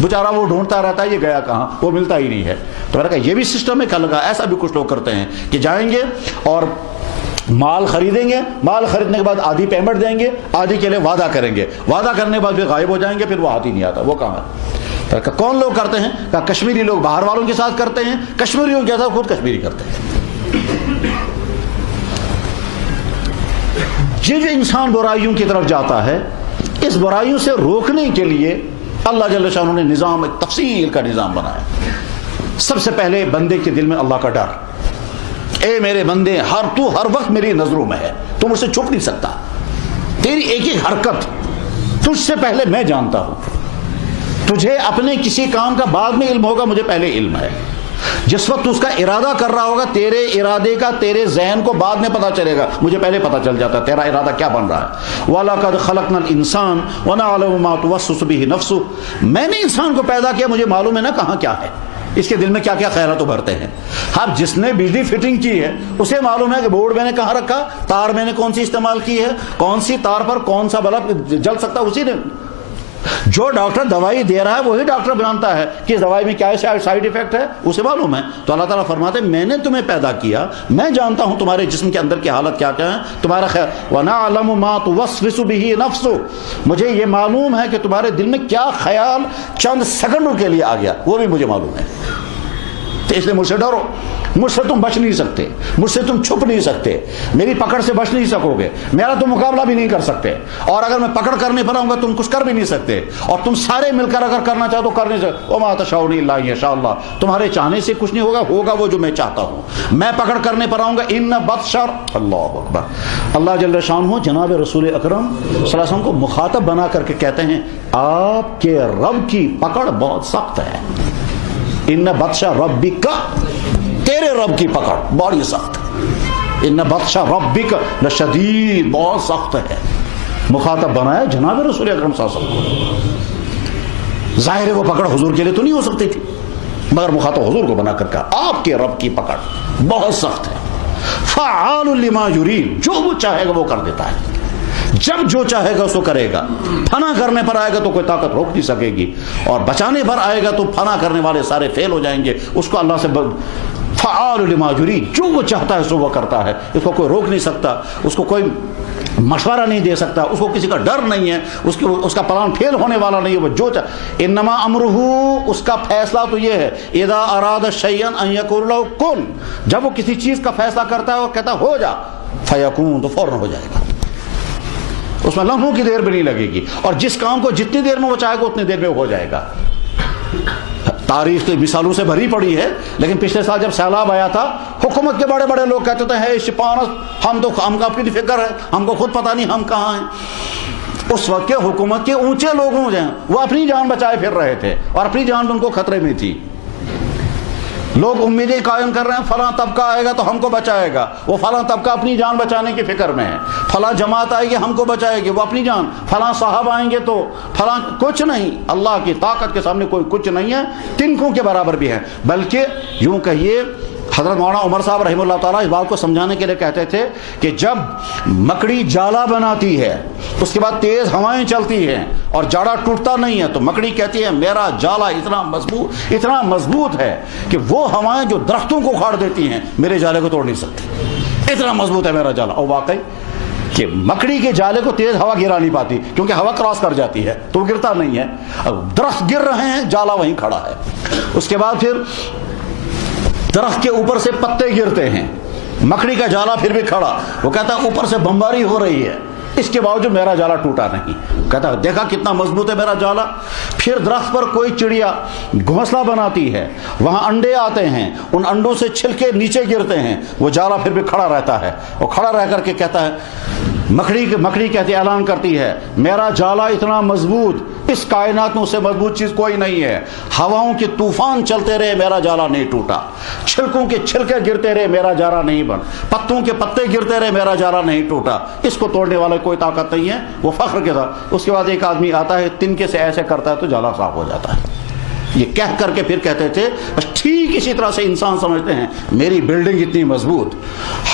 بیچارہ وہ ڈھونڈتا رہتا ہے یہ گیا کہاں, وہ ملتا ہی نہیں ہے. تو میں نے کہا یہ بھی سسٹم ہے. کل کا ایسا بھی کچھ لوگ کرتے ہیں کہ جائیں گے اور مال خریدیں گے, مال خریدنے کے بعد آدھی پیمنٹ دیں گے, آدھی کے لیے وعدہ کریں گے, وعدہ کرنے کے بعد پھر غائب ہو جائیں گے, پھر وہ ہاتھ ہی نہیں آتا. وہ کہاں ہے؟ کون لوگ کرتے ہیں؟ کہ کشمیری لوگ باہر والوں کے ساتھ کرتے ہیں, کشمیریوں کے ساتھ خود کشمیری کرتے ہیں. یہ جو انسان برائیوں کی طرف جاتا ہے, اس برائیوں سے روکنے کے لیے اللہ جل شانہ نے نظام, ایک تفصیل کا نظام بنایا. سب سے پہلے بندے کے دل میں اللہ کا ڈر. اے میرے بندے, تو ہر وقت میری نظروں میں ہے, تو مجھ سے چھپ نہیں سکتا. تیری ایک ایک حرکت تجھ سے پہلے میں جانتا ہوں. تجھے اپنے کسی کام کا بعد میں علم ہوگا, مجھے پہلے علم ہے. جس وقت اس کا ارادہ کر رہا ہوگا, تیرے ارادے کا تیرے ذہن کو بعد میں پتا چلے گا, مجھے پہلے پتا چل جاتا ہے تیرا ارادہ کیا بن رہا ہے. وَلَقَدْ خَلَقْنَا الْإِنسَانَ وَنَعْلَمُ مَا تُوَسْوِسُ بِهِ نَفْسُهُ, میں نے انسان کو پیدا کیا, مجھے معلوم ہے نا کہاں کیا ہے, اس کے دل میں کیا کیا خیالات ابھرتے ہیں. اب جس نے بجلی فٹنگ کی ہے اسے معلوم ہے کہ بورڈ میں نے کہاں رکھا, تار میں نے کون سی استعمال کی ہے, کون سی تار پر کون سا بلب جل سکتا, اسی نے. جو ڈاکٹر دوائی دے رہا ہے وہی ڈاکٹر جانتا ہے کہ اس دوائی میں کیا سائیڈ ایفیکٹ ہے، اسے معلوم ہے. تو اللہ تعالیٰ فرماتے ہیں میں نے تمہیں پیدا کیا، میں جانتا ہوں تمہارے جسم کے اندر کی حالت کیا کیا ہے، تمہارا خیر. وَنَعْلَمُ مَا تُوَسْوِسُ بِهِ نَفْسُ، مجھے یہ معلوم ہے کہ تمہارے دل میں کیا خیال چند سیکنڈوں کے لیے آ گیا، وہ بھی مجھے معلوم ہے. تو اس لیے مجھ سے ڈرو، مجھ سے تم بچ نہیں سکتے، مجھ سے تم چھپ نہیں سکتے، میری پکڑ سے بچ نہیں سکو گے، میرا تم مقابلہ بھی نہیں کر سکتے، اور اگر میں پکڑ کرنے پر آؤں گا تم کچھ کر بھی نہیں سکتے، اور تم سارے مل کر اگر کرنا چاہو تو کر نہیں سکتے. وَمَا تَشَاءُونَ إِلَّا أَن يَشَاءَ اللَّهُ، تمہارے چاہنے سے کچھ نہیں ہوگا، ہوگا وہ جو میں چاہتا ہوں. میں پکڑ کرنے پر آؤں گا. إِنَّ بَطْشَ اللہ اکبر. اللہ جل شانہ جناب رسول اکرم صلی اللہ علیہ وسلم کو مخاطب بنا کر کے کہتے ہیں آپ کے رب کی پکڑ بہت سخت ہے. ان بطش ربک، تیرے رب کی پکڑ بڑی سخت ہے. ان بطش ربک لشدید، بہت سخت ہے. مخاطب بنایا جناب رسول اکرم صلی اللہ علیہ وسلم کو. ظاہر ہے وہ پکڑ حضور کے لیے تو نہیں ہو سکتی تھی، مگر مخاطب حضور کو بنا کر کہا آپ کے رب کی پکڑ بہت سخت ہے. فعال لما یرید، جو وہ چاہے گا وہ کر دیتا ہے، جب جو چاہے گا اس کو کرے گا. فنا کرنے پر آئے گا تو کوئی طاقت روک نہیں سکے گی، اور بچانے پر آئے گا تو فنا کرنے والے سارے فیل ہو جائیں گے. اس کو اللہ سے فعال لما یرید، جو وہ چاہتا ہے سو وہ کرتا ہے. اس کو کوئی روک نہیں سکتا، اس کو کوئی مشورہ نہیں دے سکتا، اس کو کسی کا ڈر نہیں ہے، اس کا پلان فیل ہونے والا نہیں ہے. وہ جو انما امرہ، اس کا فیصلہ تو یہ ہے اذا اراد شیئا ان یقول له کن، جب وہ کسی چیز کا فیصلہ کرتا ہے وہ کہتا ہو جا، فیکون، تو فوراً ہو جائے گا. اس میں لمحوں کی دیر بھی نہیں لگے گی، اور جس کام کو جتنی دیر میں وہ چاہے گا اتنی دیر میں ہو جائے گا. تاریخ تو مثالوں سے بھری پڑی ہے، لیکن پچھلے سال جب سیلاب آیا تھا حکومت کے بڑے بڑے لوگ کہتے تھے ہے شپانس، ہم کو اپنی فکر ہے، ہم کو خود پتہ نہیں ہم کہاں ہیں. اس وقت کے حکومت کے اونچے لوگوں جو ہیں وہ اپنی جان بچائے پھر رہے تھے، اور اپنی جان ان کو خطرے میں تھی. لوگ امیدیں قائم کر رہے ہیں فلاں طبقہ آئے گا تو ہم کو بچائے گا، وہ فلاں طبقہ اپنی جان بچانے کی فکر میں ہے. فلاں جماعت آئے گی ہم کو بچائے گی، وہ اپنی جان. فلاں صاحب آئیں گے تو فلاں، کچھ نہیں. اللہ کی طاقت کے سامنے کوئی کچھ نہیں ہے، تنکوں کے برابر بھی ہے. بلکہ یوں کہیے حضرت مولانا عمر صاحب رحمہ اللہ تعالیٰ اس بات کو سمجھانے کے لیے کہتے تھے کہ جب مکڑی جالا بناتی ہے اس کے بعد تیز ہوائیں چلتی ہیں اور جاڑا ٹوٹتا نہیں ہے، تو مکڑی کہتی ہے میرا جالا اتنا مضبوط ہے کہ وہ ہوائیں جو درختوں کو اکھاڑ دیتی ہیں میرے جالے کو توڑ نہیں سکتی، اتنا مضبوط ہے میرا جالا. اور واقعی کہ مکڑی کے جالے کو تیز ہوا گرا نہیں پاتی، کیونکہ ہوا کراس کر جاتی ہے تو وہ گرتا نہیں ہے. درخت گر رہے ہیں، جالا وہیں کھڑا ہے. اس کے بعد پھر درخت کے اوپر سے پتے گرتے ہیں، مکڑی کا جالا پھر بھی کھڑا. وہ کہتا ہے اوپر سے بمباری ہو رہی ہے، اس کے باوجود میرا جالا ٹوٹا نہیں. کہتا ہے دیکھا کتنا مضبوط ہے میرا جالا. پھر درخت پر کوئی چڑیا گھونسلہ بناتی ہے، وہاں انڈے آتے ہیں، ان انڈوں سے چھلکے نیچے گرتے ہیں، وہ جالا پھر بھی کھڑا رہتا ہے. وہ کھڑا رہ کر کے کہتا ہے مکڑی کہتی اعلان کرتی ہے میرا جالا اتنا مضبوط، اس کائنات میں اس سے مضبوط چیز کوئی نہیں ہے. ہواؤں کے طوفان چلتے رہے میرا جالا نہیں ٹوٹا، چھلکوں کے چھلکے گرتے رہے میرا جالا نہیں بن، پتوں کے پتے گرتے رہے میرا جالا نہیں ٹوٹا. اس کو توڑنے والا کوئی طاقت نہیں ہے. وہ فخر کے ساتھ. اس کے بعد ایک آدمی آتا ہے تنکے سے ایسے کرتا ہے تو جالا صاف ہو جاتا ہے. یہ کہہ کر کے پھر کہتے تھے بس ٹھیک اسی طرح سے انسان سمجھتے ہیں میری بلڈنگ اتنی مضبوط،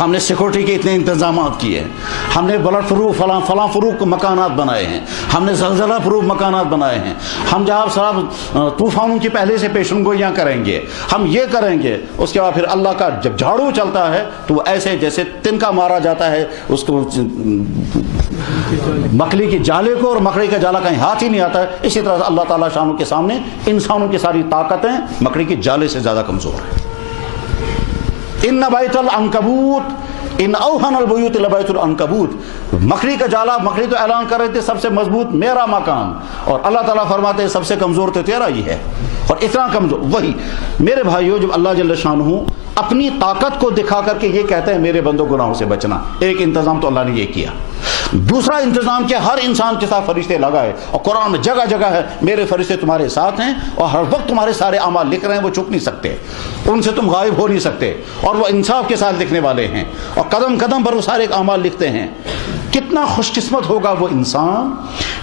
ہم نے سیکورٹی کے اتنے انتظامات کیے، ہم نے بلڈ پروف فلاں پروف مکانات بنائے ہیں، ہم نے زلزلہ پروف مکانات بنائے ہیں، ہم جہاں صاحب طوفانوں کی پہلے سے پیشن گوئیاں کریں گے، ہم یہ کریں گے. اس کے بعد پھر اللہ کا جب جھاڑو چلتا ہے تو وہ ایسے جیسے تنکا مارا جاتا ہے اس کو مکڑی کے جالے کو، اور مکڑی کا جالا کہیں ہاتھ ہی نہیں آتا ہے. اسی طرح اللہ تعالیٰ شانوں کے سامنے انسانوں کی ساری طاقتیں مکڑی کے جالے سے زیادہ کمزور ہیں. ان بیت العنکبوت ان اوہن البیوت لبیت العنکبوت، مکڑی کا جالا، مکڑی تو اعلان کر رہے تھے سب سے مضبوط میرا مکان، اور اللہ تعالیٰ فرماتے ہیں سب سے کمزور تو تیرا ہی ہے. اور اتنا کمزور وہی میرے بھائیو، جب اللہ جل شانہ اپنی طاقت کو دکھا کر کے یہ کہتے ہیں میرے بندوں گناہوں سے بچنا، ایک انتظام تو اللہ نے یہ کیا. دوسرا انتظام کیا، ہر انسان کے ساتھ فرشتے لگائے، اور قرآن میں جگہ جگہ ہے میرے فرشتے تمہارے ساتھ ہیں اور ہر وقت تمہارے سارے اعمال لکھ رہے ہیں، وہ چھپ نہیں سکتے، ان سے تم غائب ہو نہیں سکتے، اور وہ انصاف کے ساتھ لکھنے والے ہیں، اور قدم قدم پر وہ سارے اعمال لکھتے ہیں. کتنا کتنا خوش قسمت ہوگا وہ انسان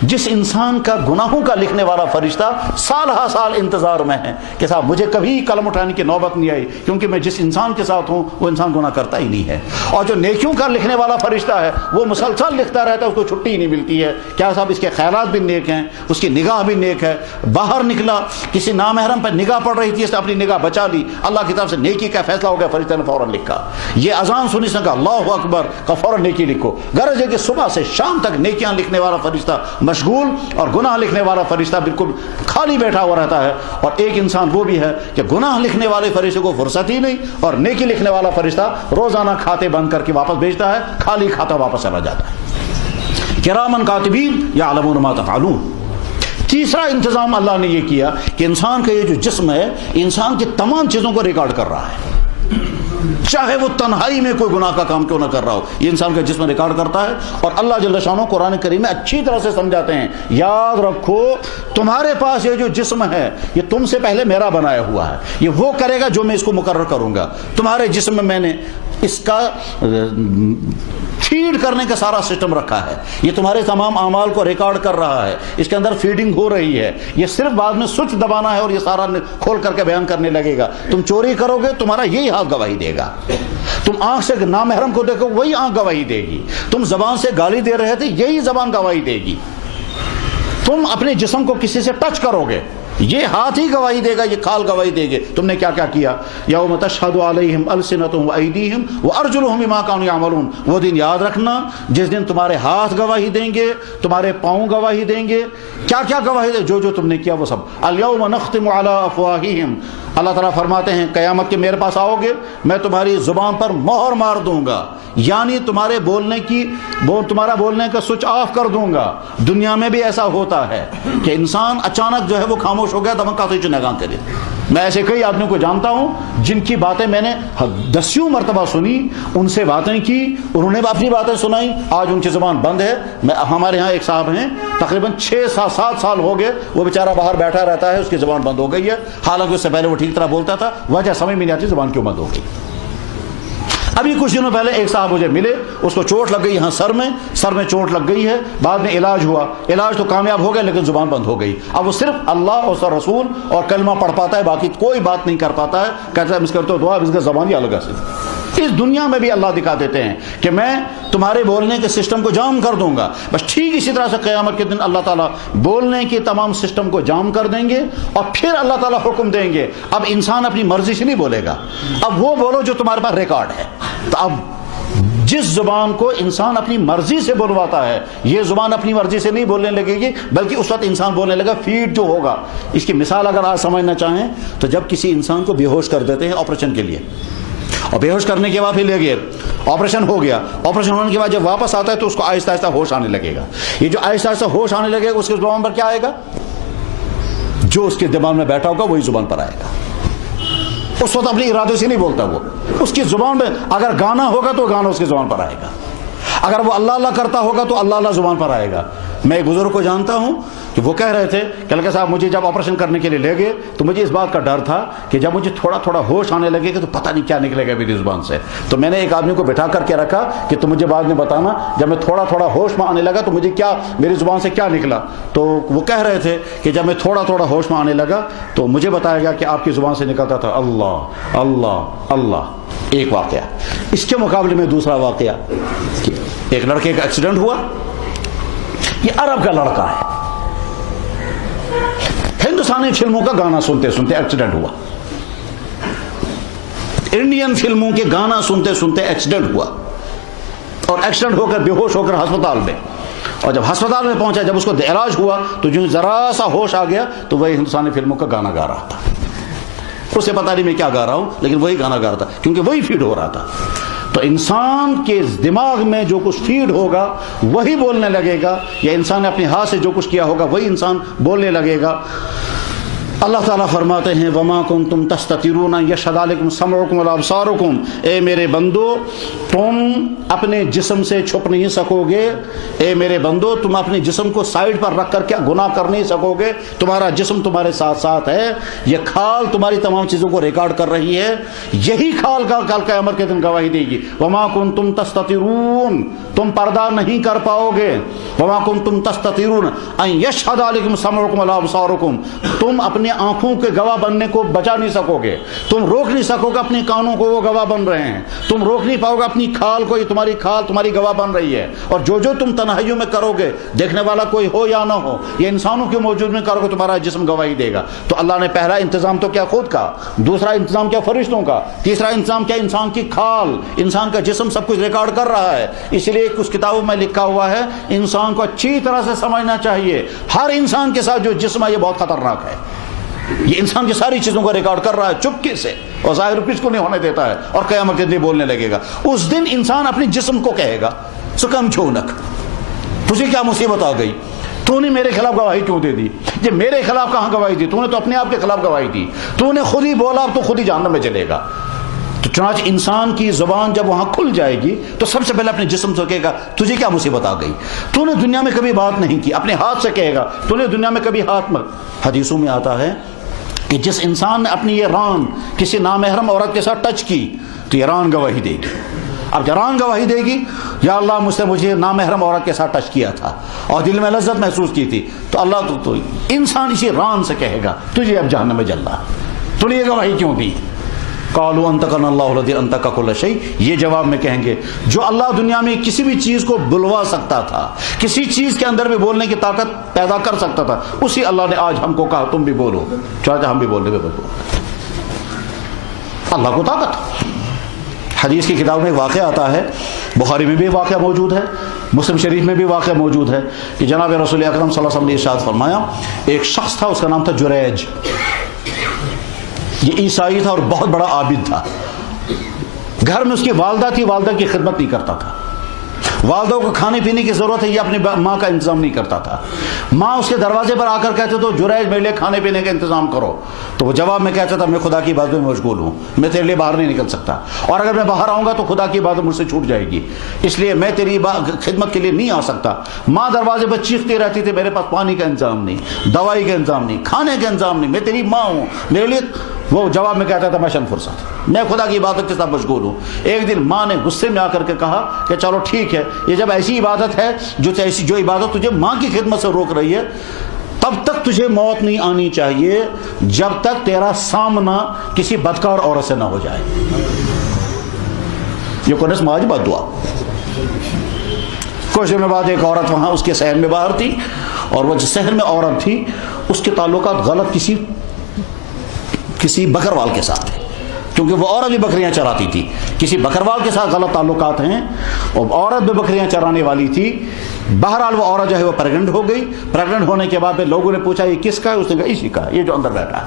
جس انسان کا گناہوں کا لکھنے والا فرشتہ سال ہا سال انتظار میں ہے کہ صاحب مجھے کبھی قلم اٹھانے کی نوبت نہیں آئی، کیونکہ میں جس انسان کے ساتھ ہوں وہ انسان گناہ کرتا ہی نہیں ہے۔ اور جو نیکیوں کا لکھنے والا فرشتہ ہے وہ مسلسل لکھتا رہتا ہے، اس کو چھٹی ہی نہیں ملتی ہے، کیا صاحب اس کے خیالات بھی نیک ہیں، اس کی نگاہ بھی نیک ہے، باہر نکلا کسی نامحرم پر نگاہ پڑ رہی تھی، اس نے اپنی نگاہ بچا لی، اللہ کی طرف سے نیکی کا فیصلہ ہو گیا، فرشتہ نے فوراً لکھا۔ یہ اذان سنی سے کہا اللہ اکبر کا فوراً نیکی لکھو۔ غرض ہے کہ صبح سے شام تک نیکیاں لکھنے والا فرشتہ مشغول اور گناہ لکھنے والا فرشتہ بالکل خالی بیٹھا ہوا رہتا ہے۔ اور ایک انسان وہ بھی ہے کہ گناہ لکھنے والے فرشتے کو فرصت ہی نہیں، اور نیکی لکھنے والا فرشتہ روزانہ کھاتے بند کر کے واپس بھیجتا ہے، خالی کھاتا واپس چلا جاتا ہے۔ کرامن کاتبین یعلمون ما تفعلون۔ تیسرا انتظام اللہ نے یہ کیا کہ انسان کا یہ جو جسم ہے انسان کی تمام چیزوں کو ریکارڈ کر رہا ہے، چاہے وہ تنہائی میں کوئی گناہ کا کام کیوں نہ کر رہا ہو، یہ انسان کا جسم ریکارڈ کرتا ہے۔ اور اللہ جل شانہ قرآن کریم میں اچھی طرح سے سمجھاتے ہیں، یاد رکھو تمہارے پاس یہ جو جسم ہے یہ تم سے پہلے میرا بنایا ہوا ہے، یہ وہ کرے گا جو میں اس کو مقرر کروں گا۔ تمہارے جسم میں نے اس کا فیڈ کرنے کا سارا سسٹم رکھا ہے، یہ تمہارے تمام اعمال کو ریکارڈ کر رہا ہے، اس کے اندر فیڈنگ ہو رہی ہے، یہ صرف بعد میں سوئچ دبانا ہے اور یہ سارا کھول کر کے بیان کرنے لگے گا۔ تم چوری کرو گے تمہارا یہی ہاتھ گواہی دے گا، تم آنکھ سے نامحرم کو دیکھو وہی آنکھ گواہی دے گی، تم زبان سے گالی دے رہے تھے یہی زبان گواہی دے گی، تم اپنے جسم کو کسی سے ٹچ کرو گے یہ ہاتھ ہی گواہی دے گا، یہ کھال گواہی دے گے تم نے کیا کیا کیا۔ یوم تشہد علیہم السنتہم وایدیہم وارجلہم بما کانوا یعملون۔ وہ دن یاد رکھنا جس دن تمہارے ہاتھ گواہی دیں گے، تمہارے پاؤں گواہی دیں گے، کیا کیا گواہی دیں، جو جو تم نے کیا وہ سب۔ الیوم نختم علی افواہہم، اللہ تعالیٰ فرماتے ہیں قیامت کے میرے پاس آؤ گے میں تمہاری زبان پر مہر مار دوں گا، یعنی تمہارے تمہارا بولنے کا سوئچ آف کر دوں گا۔ دنیا میں بھی ایسا ہوتا ہے کہ انسان اچانک جو ہے وہ خاموش ہو گیا دمکا تو نگاہ کرے۔ میں ایسے کئی آدمیوں کو جانتا ہوں جن کی باتیں میں نے 10 مرتبہ سنی، ان سے باتیں کی، انہوں نے اپنی باتیں سنائی، آج ان کی زبان بند ہے۔ ہمارے ہاں ایک صاحب ہیں تقریباً 6-7 سال ہو گئے، وہ بیچارہ باہر بیٹھا رہتا ہے، اس کی زبان بند ہو گئی ہے، حالانکہ اس سے پہلے وہ ٹھیک طرح بولتا تھا، وجہ سمجھ میں نہیں آتی زبان کیوں بند ہو گئی۔ ابھی کچھ دنوں پہلے ایک صاحب مجھے ملے، اس کو چوٹ لگ گئی یہاں سر میں چوٹ لگ گئی ہے، بعد میں علاج ہوا، علاج تو کامیاب ہو گیا لیکن زبان بند ہو گئی۔ اب وہ صرف اللہ اور سر رسول اور کلمہ پڑھ پاتا ہے، باقی کوئی بات نہیں کر پاتا ہے، کہتا ہے اس کرتے ہو دعا، اس کا زبان ہی الگ ہے۔ اس دنیا میں بھی اللہ دکھا دیتے ہیں کہ میں تمہارے بولنے کے سسٹم کو جام کر دوں گا، بس ٹھیک اسی طرح سے قیامت کے دن اللہ تعالیٰ بولنے کے تمام سسٹم کو جام کر دیں گے اور پھر اللہ تعالیٰ حکم دیں گے اب انسان اپنی مرضی سے نہیں بولے گا، اب وہ بولو جو تمہارے پاس ریکارڈ ہے۔ تو اب جس زبان کو انسان اپنی مرضی سے بلواتا ہے یہ زبان اپنی مرضی سے نہیں بولنے لگے گی، بلکہ اس وقت انسان بولنے لگا فیڈ جو ہوگا۔ اس کی مثال اگر آج سمجھنا چاہیں تو جب کسی انسان کو بے ہوش کر دیتے ہیں آپریشن کے لیے، اور بے ہوش کرنے کے بعد پھر لے گئے آپریشن ہو گیا، آپریشن ہونے کے بعد جب واپس آتا ہے تو اس کو آہستہ آہستہ ہوش آنے لگے گا۔ یہ جو آہستہ آہستہ ہوش آنے لگے گا اس کے زبان پر کیا آئے گا؟ جو اس کے دماغ میں بیٹھا ہوگا وہی زبان پر آئے گا۔ اس وقت اپنے ارادے سے نہیں بولتا، وہ اس کی زبان میں اگر گانا ہوگا تو گانا اس کی زبان پر آئے گا، اگر وہ اللہ اللہ کرتا ہوگا تو اللہ اللہ زبان پر آئے گا۔ میں ایک بزرگ کو جانتا ہوں کہ وہ کہہ رہے تھے کہ لڑکا صاحب مجھے جب آپریشن کرنے کے لیے لے گئے تو مجھے اس بات کا ڈر تھا کہ جب مجھے تھوڑا تھوڑا ہوش آنے لگے گا تو پتہ نہیں کیا نکلے گا میری زبان سے، تو میں نے ایک آدمی کو بٹھا کر کے رکھا کہ تم مجھے بعد میں بتانا جب میں تھوڑا تھوڑا ہوش میں آنے لگا تو مجھے کیا میری زبان سے کیا نکلا۔ تو وہ کہہ رہے تھے کہ جب میں تھوڑا تھوڑا ہوش میں آنے لگا تو مجھے بتایا گیا کہ آپ کی زبان سے نکلتا تھا اللہ اللہ اللہ۔ ایک واقعہ، اس کے مقابلے میں دوسرا واقعہ، ایک لڑکے کا ایکسیڈنٹ ہوا، یہ عرب کا لڑکا ہے، ہندوستانی فلموں کا گانا سنتے سنتے ایکسیڈنٹ ہوا، انڈین فلموں کے گانا سنتے سنتے ایکسیڈنٹ ہوا، اور ایکسیڈنٹ ہو کر بے ہوش ہو کر ہسپتال میں، اور جب ہسپتال میں پہنچا جب اس کو علاج ہوا تو جو ذرا سا ہوش آ گیا تو وہی ہندوستانی فلموں کا گانا گا رہا تھا۔ اسے پتا نہیں میں کیا گا رہا ہوں لیکن وہی گانا گا رہا تھا کیونکہ وہی فیڈ ہو رہا تھا۔ تو انسان کے دماغ میں جو کچھ فیڈ ہوگا وہی بولنے لگے گا، یا انسان نے اپنے ہاتھ سے جو کچھ کیا ہوگا وہی انسان بولنے لگے گا۔ اللہ تعالیٰ فرماتے ہیں وما کنتم تستترون یشہد علیکم سمعکم وابصارکم، اے میرے بندو تم اپنے جسم سے چھپ نہیں سکو گے، اے میرے بندو تم اپنے جسم کو سائیڈ پر رکھ کر کیا گناہ کر نہیں سکو گے، تمہارا جسم تمہارے ساتھ ساتھ ہے، یہ کھال تمہاری تمام چیزوں کو ریکارڈ کر رہی ہے، یہی کھال کل قیامت کے دن گواہی دے گی۔ وما کنتم تستترون، تم پردہ نہیں کر پاؤ گے، وما کنتم تستترون ان یشہد علیکم سمعکم وابصارکم، تم اپنے آنکھوں کے گواہ بننے کو بچا نہیں سکو گے، تم روک نہیں سکو گے اپنے کانوں کو، وہ گواہ بن رہے ہیں، تم روک نہیں پاؤ گے اپنی کھال کو، یہ تمہاری کھال تمہاری گواہ بن رہی ہے، اور جو تم تنہائیوں میں کرو گے، دیکھنے والا کوئی ہو یا نہ ہو، یہ انسانوں کے موجود میں کرو گے، تمہارا جسم گواہی دے گا۔ تو اللہ نے پہلا انتظام تو کیا خود کا، دوسرا انتظام کیا فرشتوں کا، تیسرا انتظام کیا انسان کی کھال، انسان کا جسم سب کچھ ریکارڈ کر رہا ہے۔ اس لیے کچھ کتابوں میں لکھا ہوا ہے انسان کو اچھی طرح سے سمجھنا چاہیے، ہر انسان کے ساتھ جو جسم ہے یہ بہت خطرناک ہے، یہ انسان کی ساری چیزوں کو ریکارڈ کر رہا ہے چپکے سے، اور ظاہر کس کو نہیں ہونے دیتا ہے، اور قیامت کے دن بولنے لگے گا۔ اس دن انسان اپنے جسم کو کہے گا سکم چھونک، تجھے کیا مصیبت آ گئی، تو نے میرے خلاف گواہی کیوں دے دی؟ یہ میرے خلاف کہاں گواہی دی؟ تو نے تو اپنے آپ کے خلاف گواہی دی، تو نے خود ہی بولا، اب تو خود ہی جہنم میں چلے گا۔ تو چنانچہ انسان کی زبان جب وہاں کھل جائے گی تو سب سے پہلے اپنے جسم سے کہے گا تجھے کیا مصیبت آ گئی، تو نے دنیا میں کبھی بات نہیں کی، اپنے ہاتھ سے کہے گا تو نے دنیا میں کبھی ہاتھ میں۔ حدیثوں میں آتا ہے کہ جس انسان نے اپنی یہ ران کسی نامحرم عورت کے ساتھ ٹچ کی تو یہ ران گواہی دے گی۔ اب جران گواہی دے گی یا اللہ مجھے نامحرم عورت کے ساتھ ٹچ کیا تھا اور دل میں لذت محسوس کی تھی، تو اللہ تو انسان اسی ران سے کہے گا تجھے اب جہنم میں جلنا، تو نے یہ گواہی کیوں دی؟ قالوا انطقنا اللہ الذی انطق کل شیء، یہ جواب میں کہیں گے جو اللہ دنیا میں کسی بھی چیز کو بلوا سکتا تھا، کسی چیز کے اندر بھی بولنے کی طاقت پیدا کر سکتا تھا، اسی اللہ نے آج ہم کو کہا تم بھی بولو، چاہتے ہم بھی بولنے میں بولو۔ اللہ کو طاقت۔ حدیث کی کتاب میں ایک واقعہ آتا ہے، بخاری میں بھی واقعہ موجود ہے، مسلم شریف میں بھی واقعہ موجود ہے کہ جناب رسول اکرم صلی اللہ علیہ وسلم نے ارشاد فرمایا، ایک شخص تھا، اس کا نام تھا جریج، یہ عیسائی تھا اور بہت بڑا عابد تھا۔ گھر میں اس کی والدہ تھی، والدہ کی خدمت نہیں کرتا تھا، والدہ کو کھانے پینے کی ضرورت ہے، یہ اپنی ماں کا انتظام نہیں کرتا تھا۔ ماں اس کے دروازے پر آ کر کہتے تو جریج میرے لیے کھانے پینے کا انتظام کرو، تو وہ جواب میں کہتا تھا میں خدا کی عبادت میں مشغول ہوں، میں تیرے لیے باہر نہیں نکل سکتا، اور اگر میں باہر آؤں گا تو خدا کی عبادت مجھ سے چھوٹ جائے گی، اس لیے میں تیری خدمت کے لیے نہیں آ سکتا۔ ماں دروازے پر چیختی رہتی تھی میرے پاس پانی کا انتظام نہیں، دوائی کا انتظام نہیں، کھانے کا انتظام نہیں، میں تیری ماں ہوں، میرے لیے۔ وہ جواب میں کہتا تھا میں شن فرصت، میں خدا کی عبادت کے ساتھ مشغول ہوں۔ ایک دن ماں نے غصے میں آ کر کے کہا کہ چلو ٹھیک ہے، یہ جب ایسی عبادت ہے جو عبادت تجھے ماں کی خدمت سے روک رہی ہے، تب تک تجھے موت نہیں آنی چاہیے جب تک تیرا سامنا کسی بدکار عورت سے نہ ہو جائے۔ یہ کنس ماج بد دعا۔ کچھ دنوں بعد ایک عورت وہاں اس کے صحن میں باہر تھی، اور وہ جس صحن میں عورت تھی اس کے تعلقات غلط کسی بکروال کے ساتھ ہے، کیونکہ وہ عورت بھی بکریاں چراتی تھی، کسی بکروال کے ساتھ غلط تعلقات ہیں، اور عورت بھی بکریاں چرانے والی تھی۔ بہرحال وہ عورت جو ہے وہ پریگننٹ ہو گئی۔ پریگننٹ ہونے کے بعد لوگوں نے پوچھا یہ کس کا ہے؟ اس نے کہا اسی کا ہے، یہ جو اندر بیٹھا ہے۔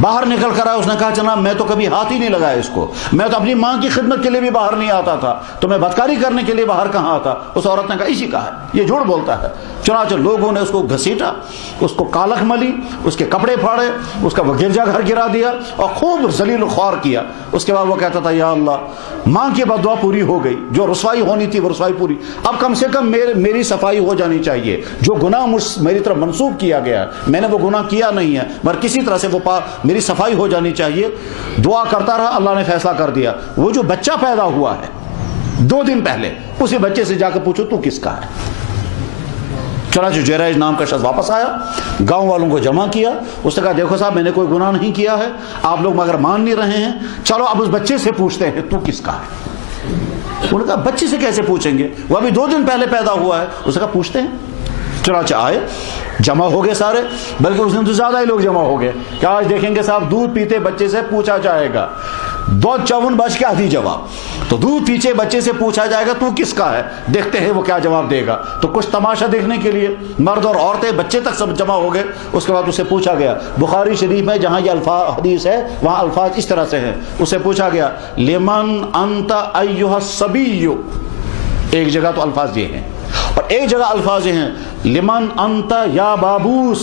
باہر نکل کر آیا، اس نے کہا جناب میں تو کبھی ہاتھ ہی نہیں لگایا اس کو، میں تو اپنی ماں کی خدمت کے لیے بھی باہر نہیں آتا تھا، تو میں بدکاری کرنے کے لیے باہر کہاں آتا؟ اس عورت نے کہا اسی کا ہے، یہ جھوٹ بولتا ہے۔ چنانچہ لوگوں نے اس کو گھسیٹا، اس کو کالک ملی، اس کے کپڑے پھاڑے، اس کا وہ گرجا گھر گرا دیا اور خوب ذلیل و خوار کیا۔ اس کے بعد وہ کہتا تھا یا اللہ ماں کی بد دعا پوری ہو گئی، جو رسوائی ہونی تھی وہ رسوائی پوری، اب کم سے کم میری صفائی ہو جانی چاہیے، جو گناہ میری طرف منسوب کیا گیا میں نے وہ گناہ کیا نہیں ہے، مگر کسی طرح سے وہ میری صفائی ہو جانی چاہیے۔ دعا کرتا رہا، اللہ نے فیصلہ کر دیا، وہ جو بچہ پیدا ہوا ہے 2 دن پہلے، اسی بچے سے جا کے پوچھو تو کس کا ہے۔ چنانچہ جریج نام کا شخص واپس آیا، گاؤں والوں کو جمع کیا، اس نے کہا دیکھو صاحب میں نے کوئی گناہ نہیں کیا ہے، آپ لوگ مگر مان نہیں رہے ہیں، چلو اب اس بچے سے پوچھتے ہیں تو کس کا ہے۔ انہوں نے کہا بچے سے کیسے پوچھیں گے، وہ ابھی 2 دن پہلے پیدا ہوا ہے۔ اس نے کہا پوچھتے ہیں۔ چنانچہ آئے، جمع ہو گئے سارے، بلکہ اس دن تو زیادہ ہی لوگ جمع ہو گئے کہ آج دیکھیں گے صاحب دودھ پیتے بچے سے پوچھا جائے گا۔ 2:54 بج کے آدھی جواب، تو دودھ پیچھے بچے سے پوچھا جائے گا تو کس کا ہے، دیکھتے ہیں وہ کیا جواب دے گا۔ تو کچھ تماشا دیکھنے کے لیے مرد اور عورتیں بچے تک سب جمع ہو گئے۔ اس کے بعد اسے پوچھا گیا، بخاری شریف میں جہاں یہ حدیث ہے وہاں الفاظ اس طرح سے ہیں، اسے پوچھا گیا لمن انت ایھا الصبی، ایک جگہ تو الفاظ یہ ہیں، اور ایک جگہ الفاظ یہ ہیں لمن انت یا بابوس،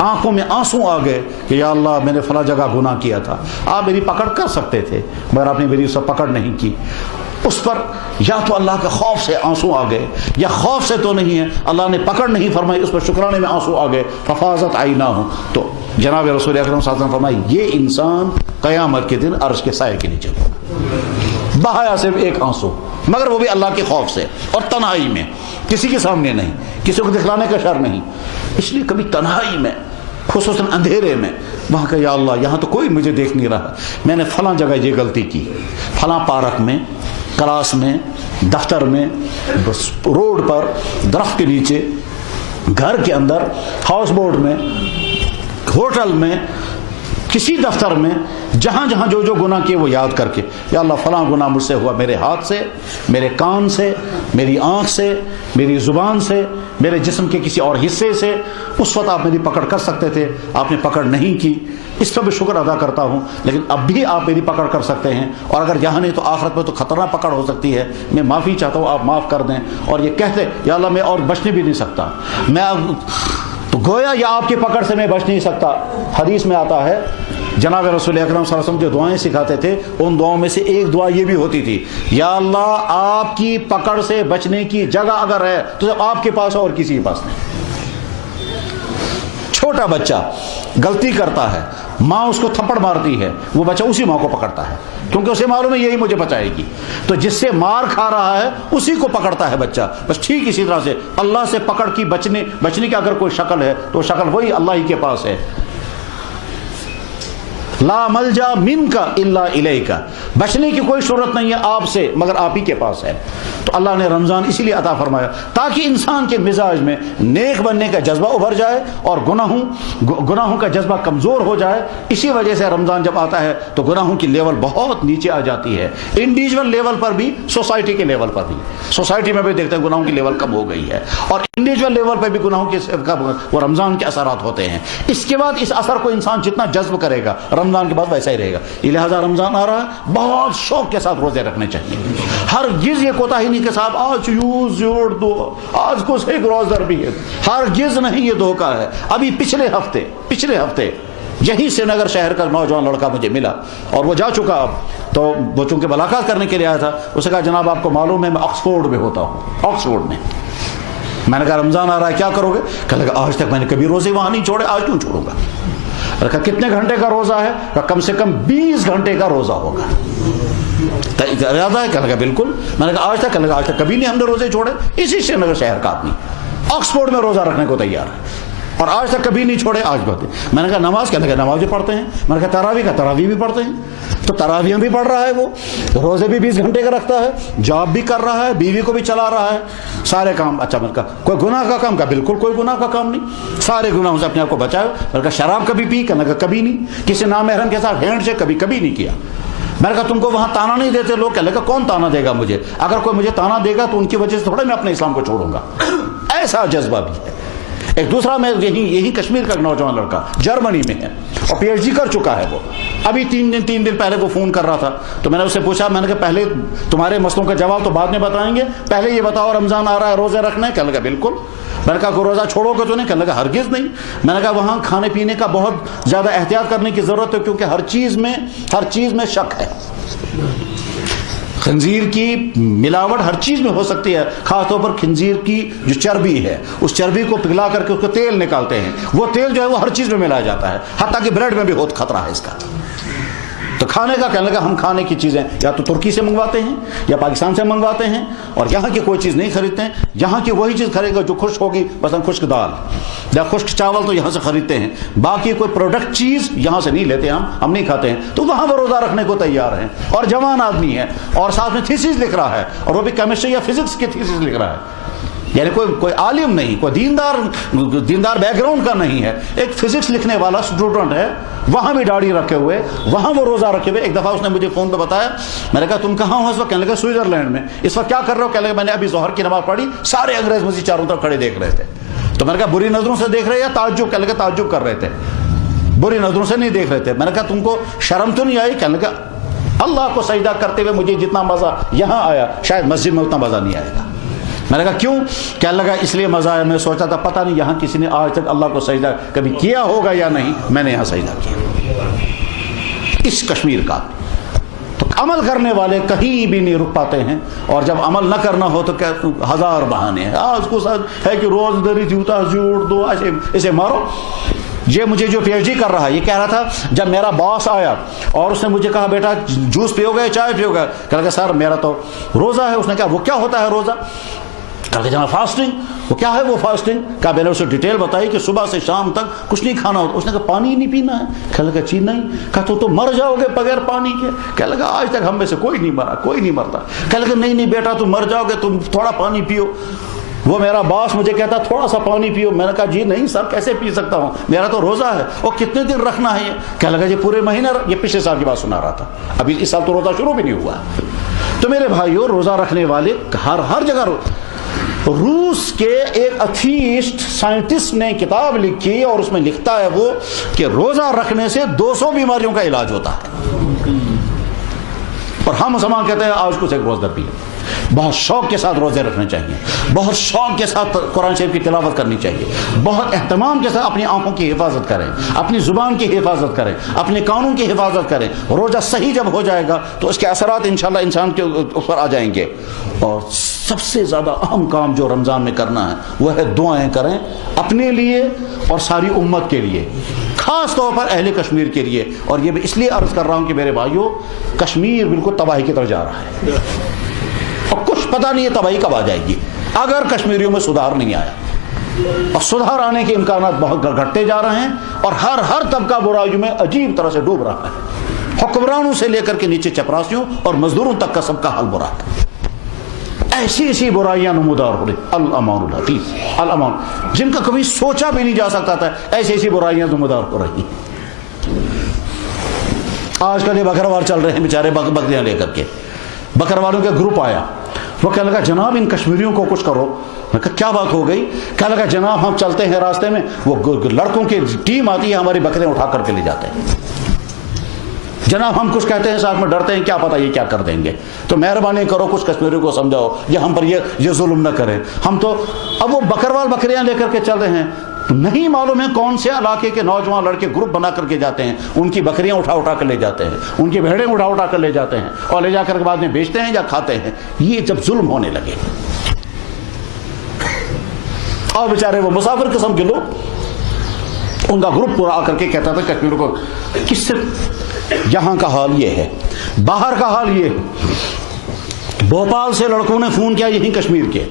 آنکھوں میں آنسو آ گئے کہ یا اللہ میں نے فلاں جگہ گناہ کیا تھا، آپ میری پکڑ کر سکتے تھے مگر آپ نے میری اس پر پکڑ نہیں کی. اس پر یا تو اللہ کے خوف سے آنسو آ گئے، یا خوف سے تو نہیں ہے، اللہ نے پکڑ نہیں فرمائی، اس پر شکرانے میں آنسو آ گئے. ففاضت عیناہ، تو جناب رسول اکرم صلی اللہ علیہ وسلم فرمائی یہ انسان قیامت کے دن عرش کے سائے کے نیچے ہوگا. بہایا صرف ایک آنسو، مگر وہ بھی اللہ کے خوف سے اور تنہائی میں، کسی کے سامنے نہیں، کسی کو دکھلانے کا شر نہیں. اس لیے کبھی تنہائی میں، خصوصاً اندھیرے میں، وہاں کہ یا اللہ یہاں تو کوئی مجھے دیکھ نہیں رہا، میں نے فلاں جگہ یہ غلطی کی، فلاں پارک میں، کلاس میں، دفتر میں، روڈ پر، درخت کے نیچے، گھر کے اندر، ہاؤس بوٹ میں، ہوٹل میں، کسی دفتر میں، جہاں جہاں جو جو گناہ کیے وہ یاد کر کے یا اللہ فلاں گناہ مجھ سے ہوا، میرے ہاتھ سے، میرے کان سے، میری آنکھ سے، میری زبان سے، میرے جسم کے کسی اور حصے سے. اس وقت آپ میری پکڑ کر سکتے تھے، آپ نے پکڑ نہیں کی، اس پر بھی شکر ادا کرتا ہوں. لیکن اب بھی آپ میری پکڑ کر سکتے ہیں، اور اگر یہاں نہیں تو آخرت میں تو خطرناک پکڑ ہو سکتی ہے. میں معافی چاہتا ہوں، آپ معاف کر دیں. اور یہ کہتے یا اللہ میں اور بچنے بھی نہیں سکتا، میں تو گویا یا آپ کی پکڑ سے میں بچ نہیں سکتا. حدیث میں آتا ہے جناب رسول اکرم صلی اللہ علیہ وسلم جو دعائیں سکھاتے تھے ان دعاؤں میں سے ایک دعا یہ بھی ہوتی تھی، یا اللہ آپ کی پکڑ سے بچنے کی جگہ اگر ہے تو صرف آپ کے پاس ہے اور کسی کے پاس نہیں. چھوٹا بچہ غلطی کرتا ہے، ماں اس کو تھپڑ مارتی ہے، وہ بچہ اسی ماں کو پکڑتا ہے کیونکہ اسے معلوم ہے یہی مجھے بچائے گی. تو جس سے مار کھا رہا ہے اسی کو پکڑتا ہے بچہ. بس ٹھیک اسی طرح سے اللہ سے پکڑ کی بچنے کی اگر کوئی شکل ہے تو شکل وہی اللہ ہی کے پاس ہے. لا ملجا منک الا الیک، بچنے کی کوئی صورت نہیں ہے آپ سے مگر آپ ہی کے پاس ہے. تو اللہ نے رمضان اسی لیے عطا فرمایا تاکہ انسان کے مزاج میں نیک بننے کا جذبہ ابھر جائے اور گناہوں کا جذبہ کمزور ہو جائے. اسی وجہ سے رمضان جب آتا ہے تو گناہوں کی لیول بہت نیچے آ جاتی ہے، انڈیویجول لیول پر بھی، سوسائٹی کے لیول پر بھی. سوسائٹی میں بھی دیکھتے ہیں گناہوں کی لیول کم ہو گئی ہے، اور انڈیویجول لیول پر بھی گناہوں کے وہ رمضان کے اثرات ہوتے ہیں. اس کے بعد اس اثر کو انسان جتنا جذب کرے گا رمضان کے بعد ویسا ہی رہے گا. لہٰذا رمضان آ رہا ہے، بہت شوق کے ساتھ روزے رکھنے چاہیے. ہرگز یہ کوتاہی نہیں کہ صاحب آج یوز جوڑ دو، آج کو ایک روزہ بھی ہے، ہرگز نہیں، یہ دھوکہ ہے. ابھی پچھلے ہفتے یہی سری نگر شہر کا نوجوان لڑکا مجھے ملا اور وہ جا چکا اب، تو وہ چونکہ ملاقات کرنے کے لیے آیا تھا. اسے کہا جناب آپ کو معلوم ہے میں آکسفورڈ میں ہوتا ہوں، آکسفورڈ میں. میں نے کہا رمضان آ رہا ہے کیا کرو گے؟ کہنے لگا آج تک میں نے کبھی روزے وہاں نہیں چھوڑے، آج کیوں چھوڑوں گا؟ کہا کتنے گھنٹے کا روزہ ہے؟ کہا کم سے کم 20 گھنٹے کا روزہ ہوگا. ارادہ ہے؟ کہنے لگا بالکل. میں نے کہا آج تک؟ کہنے لگا آج تک کبھی نہیں ہم نے روزے چھوڑے. اسی سری نگر شہر کا آدمی آکسفورڈ میں روزہ رکھنے کو تیار ہے اور آج تک کبھی نہیں چھوڑے. آج بات. میں نے کہا نماز؟ کہنے لگا نماز بھی پڑھتے ہیں. میں نے کہا تراویح بھی پڑھتے ہیں. تو تراویح بھی پڑھ رہا ہے، وہ روزے بھی 20 گھنٹے کا رکھتا ہے، جاب بھی کر رہا ہے، بیوی کو بھی چلا رہا ہے، سارے کام. اچھا میں نے کہا کوئی گناہ کا کام؟ کا بالکل کوئی گناہ کا کام نہیں، سارے گناہوں سے اپنے آپ کو بچاؤ. میں نے کہا شراب کبھی پی؟ کہنے لگا کبھی نہیں. کسی نامحرم کے ساتھ ہینڈ شیک کبھی نہیں کیا. میں نے کہا تم کو وہاں تانا نہیں دیتے لوگ؟ کہنے لگا کون تانا دے گا مجھے؟ اگر کوئی مجھے تانا دے گا تو ان کی وجہ سے تھوڑا میں اپنے اسلام کو چھوڑوں گا. ایسا جذبہ بھی ہے. ایک دوسرا میں یہی کشمیر کا ایک نوجوان لڑکا جرمنی میں ہے اور پی ایچ ڈی کر چکا ہے. وہ ابھی 3 دن پہلے وہ فون کر رہا تھا. تو میں نے اس سے پوچھا، میں نے کہا پہلے تمہارے مسئلوں کا جواب تو بعد میں بتائیں گے، پہلے یہ بتاؤ رمضان آ رہا ہے، روزے رکھنا ہے؟ کہنے لگا بالکل. میں نے کہا کوئی روزہ چھوڑو گے تو نہیں؟ کہنے لگا ہرگز نہیں. میں نے کہا وہاں کھانے پینے کا بہت زیادہ احتیاط کرنے کی ضرورت ہے کیونکہ ہر چیز میں شک ہے. خنزیر کی ملاوٹ ہر چیز میں ہو سکتی ہے، خاص طور پر خنزیر کی جو چربی ہے اس چربی کو پگھلا کر کے اس کو تیل نکالتے ہیں، وہ تیل جو ہے وہ ہر چیز میں ملایا جاتا ہے، حتیٰ کہ بریڈ میں بھی بہت خطرہ ہے اس کا. تو کھانے کا کہنے لگا ہم کھانے کی چیزیں یا تو ترکی سے منگواتے ہیں یا پاکستان سے منگواتے ہیں اور یہاں کی کوئی چیز نہیں خریدتے ہیں. یہاں کی وہی چیز خریدے گا جو خشک ہوگی، مثلا خشک دال یا خشک چاول تو یہاں سے خریدتے ہیں، باقی کوئی پروڈکٹ چیز یہاں سے نہیں لیتے، ہم نہیں کھاتے ہیں. تو وہاں وہ روزہ رکھنے کو تیار ہیں اور جوان آدمی ہے اور ساتھ میں تھیسس لکھ رہا ہے اور وہ بھی کیمسٹری یا فزکس کی تھیسس لکھ رہا ہے. یعنی کوئی عالم نہیں، کوئی دیندار بیک گراؤنڈ کا نہیں ہے، ایک فزکس لکھنے والا اسٹوڈنٹ ہے، وہاں بھی داڑھی رکھے ہوئے، وہاں وہ روزہ رکھے ہوئے. ایک دفعہ اس نے مجھے فون پہ بتایا، میں نے کہا تم کہاں ہو اس وقت؟ کہنے لگا سوئٹزرلینڈ میں. اس وقت کیا کر رہے ہو؟ کہنے لگا میں نے ابھی ظہر کی نماز پڑھی، سارے انگریز مجھے چاروں طرف کھڑے دیکھ رہے تھے. تو میں نے کہا بری نظروں سے دیکھ رہے یا تعجب؟ کہنے لگا تعجب کر رہے تھے، بری نظروں سے نہیں دیکھ رہے تھے. میں نے کہا تم کو شرم تو نہیں آئی؟ کہنے لگا اللہ کو سجدہ کرتے ہوئے مجھے جتنا مزہ یہاں آیا شاید مسجد میں اتنا مزہ نہیں آئے گا. میں نے کہا کیوں؟ کہنے لگا اس لیے مزہ آیا، میں سوچا تھا پتہ نہیں یہاں کسی نے آج تک اللہ کو سجدہ کبھی کیا ہوگا یا نہیں، میں نے یہاں سجدہ کیا اس کشمیر کا۔ تو عمل کرنے والے کہیں بھی نہیں رک پاتے ہیں، اور جب عمل نہ کرنا ہو تو ہزار بہانے ہیں۔ آج کو ہے کہ روز دری جوتا جھوٹ دو، اسے مارو۔ یہ مجھے جو پی ایچ ڈی کر رہا ہے یہ کہہ رہا تھا جب میرا باس آیا اور اس نے مجھے کہا بیٹا جوس پیو گے چائے پیو گے، کہا کہ سر میرا تو روزہ ہے۔ اس نے کہا وہ کیا ہوتا ہے روزہ؟ کہا کہ جناب فاسٹنگ۔ وہ کیا ہے وہ فاسٹنگ؟ کہا میں نے اسے ڈیٹیل بتائی کہ صبح سے شام تک کچھ نہیں کھانا ہوتا۔ اس نے کہا پانی ہی نہیں پینا ہے؟ کہا لگا چی نہیں۔ کہا تو مر جاؤ گے بغیر پانی کے؟ کہا لگا آج تک ہم میں سے کوئی نہیں مرا، کوئی نہیں مرتا۔ کہا لگا نہیں بیٹا تم مر جاؤ گے، تم تھوڑا پانی پیو۔ وہ میرا باس مجھے کہتا تھوڑا سا پانی پیو، میں نے کہا جی نہیں سر کیسے پی سکتا ہوں، میرا تو روزہ ہے۔ اور کتنے دن رکھنا ہے یہ؟ کہنے لگا جی پورے مہینے، یہ پچھلے سال کی بات سنا رہا تھا، ابھی اس سال تو روزہ شروع بھی نہیں ہوا۔ تو میرے بھائیوں روزہ رکھنے والے ہر جگہ۔ روس کے ایک ایتھیسٹ سائنٹسٹ نے کتاب لکھی اور اس میں لکھتا ہے وہ کہ روزہ رکھنے سے 200 بیماریوں کا علاج ہوتا ہے، اور ہم مسلمان کہتے ہیں آج کچھ ایک روز در بھی۔ بہت شوق کے ساتھ روزے رکھنے چاہیے، بہت شوق کے ساتھ قرآن شریف کی تلاوت کرنی چاہیے، بہت اہتمام کے ساتھ اپنی آنکھوں کی حفاظت کریں، اپنی زبان کی حفاظت کریں، اپنے کانوں کی حفاظت کریں۔ روزہ صحیح جب ہو جائے گا تو اس کے اثرات انشاءاللہ انسان کے اوپر آ جائیں گے۔ اور سب سے زیادہ اہم کام جو رمضان میں کرنا ہے وہ ہے دعائیں کریں اپنے لیے اور ساری امت کے لیے، خاص طور پر اہل کشمیر کے لیے۔ اور یہ میں اس لیے عرض کر رہا ہوں کہ میرے بھائیوں کشمیر بالکل تباہی کی طرف جا رہا ہے، اور کچھ پتہ نہیں ہے تباہی کب آ جائے گی اگر کشمیریوں میں سدھار نہیں آیا۔ اور سدھار آنے کے امکانات بہت گھٹتے جا رہے ہیں، اور ہر طبقہ برائیوں میں عجیب طرح سے ڈوب رہا ہے، حکمرانوں سے لے کر کے نیچے چپراسیوں اور مزدوروں تک کا سب کا حال برا ہے۔ ایسی برائیاں نمودار ہو رہی، الامان الحفیظ، الامان، جن کا کبھی سوچا بھی نہیں جا سکتا تھا، ایسی برائیاں نمودار ہو رہی ہیں۔ آج کل یہ بکروال چل رہے ہیں بیچارے بکریاں لے کر کے، بکروالوں کا گروپ آیا، وہ کہنے لگا جناب ان کشمیریوں کو کچھ کرو۔ میں کہا کیا بات ہو گئی؟ کہنے لگا جناب ہم چلتے ہیں راستے میں، وہ لڑکوں کی ٹیم آتی ہے ہماری بکریاں اٹھا کر کے لے جاتے ہیں۔ جناب ہم کچھ کہتے ہیں ساتھ میں ڈرتے ہیں کیا پتہ یہ کیا کر دیں گے، تو مہربانی کرو کچھ کشمیریوں کو سمجھاؤ یہ ہم پر یہ ظلم نہ کریں۔ ہم تو اب وہ بکروال بکریاں لے کر کے چل رہے ہیں، نہیں معلوم ہے کون سے علاقے کے نوجوان لڑکے گروپ بنا کر کے جاتے ہیں، ان کی بکریاں اٹھا کر لے جاتے ہیں، ان کی بھیڑیں اٹھا کر لے جاتے ہیں، اور لے جا کر کے بعد میں بیچتے ہیں یا کھاتے ہیں۔ یہ جب ظلم ہونے لگے، اور بیچارے وہ مسافر قسم کے لوگ، ان کا گروپ پورا آ کر کے کہتا تھا کشمیروں کو، کس سے یہاں کا حال یہ ہے، باہر کا حال یہ ہے۔ بھوپال سے لڑکوں نے فون کیا یہیں کشمیر کے،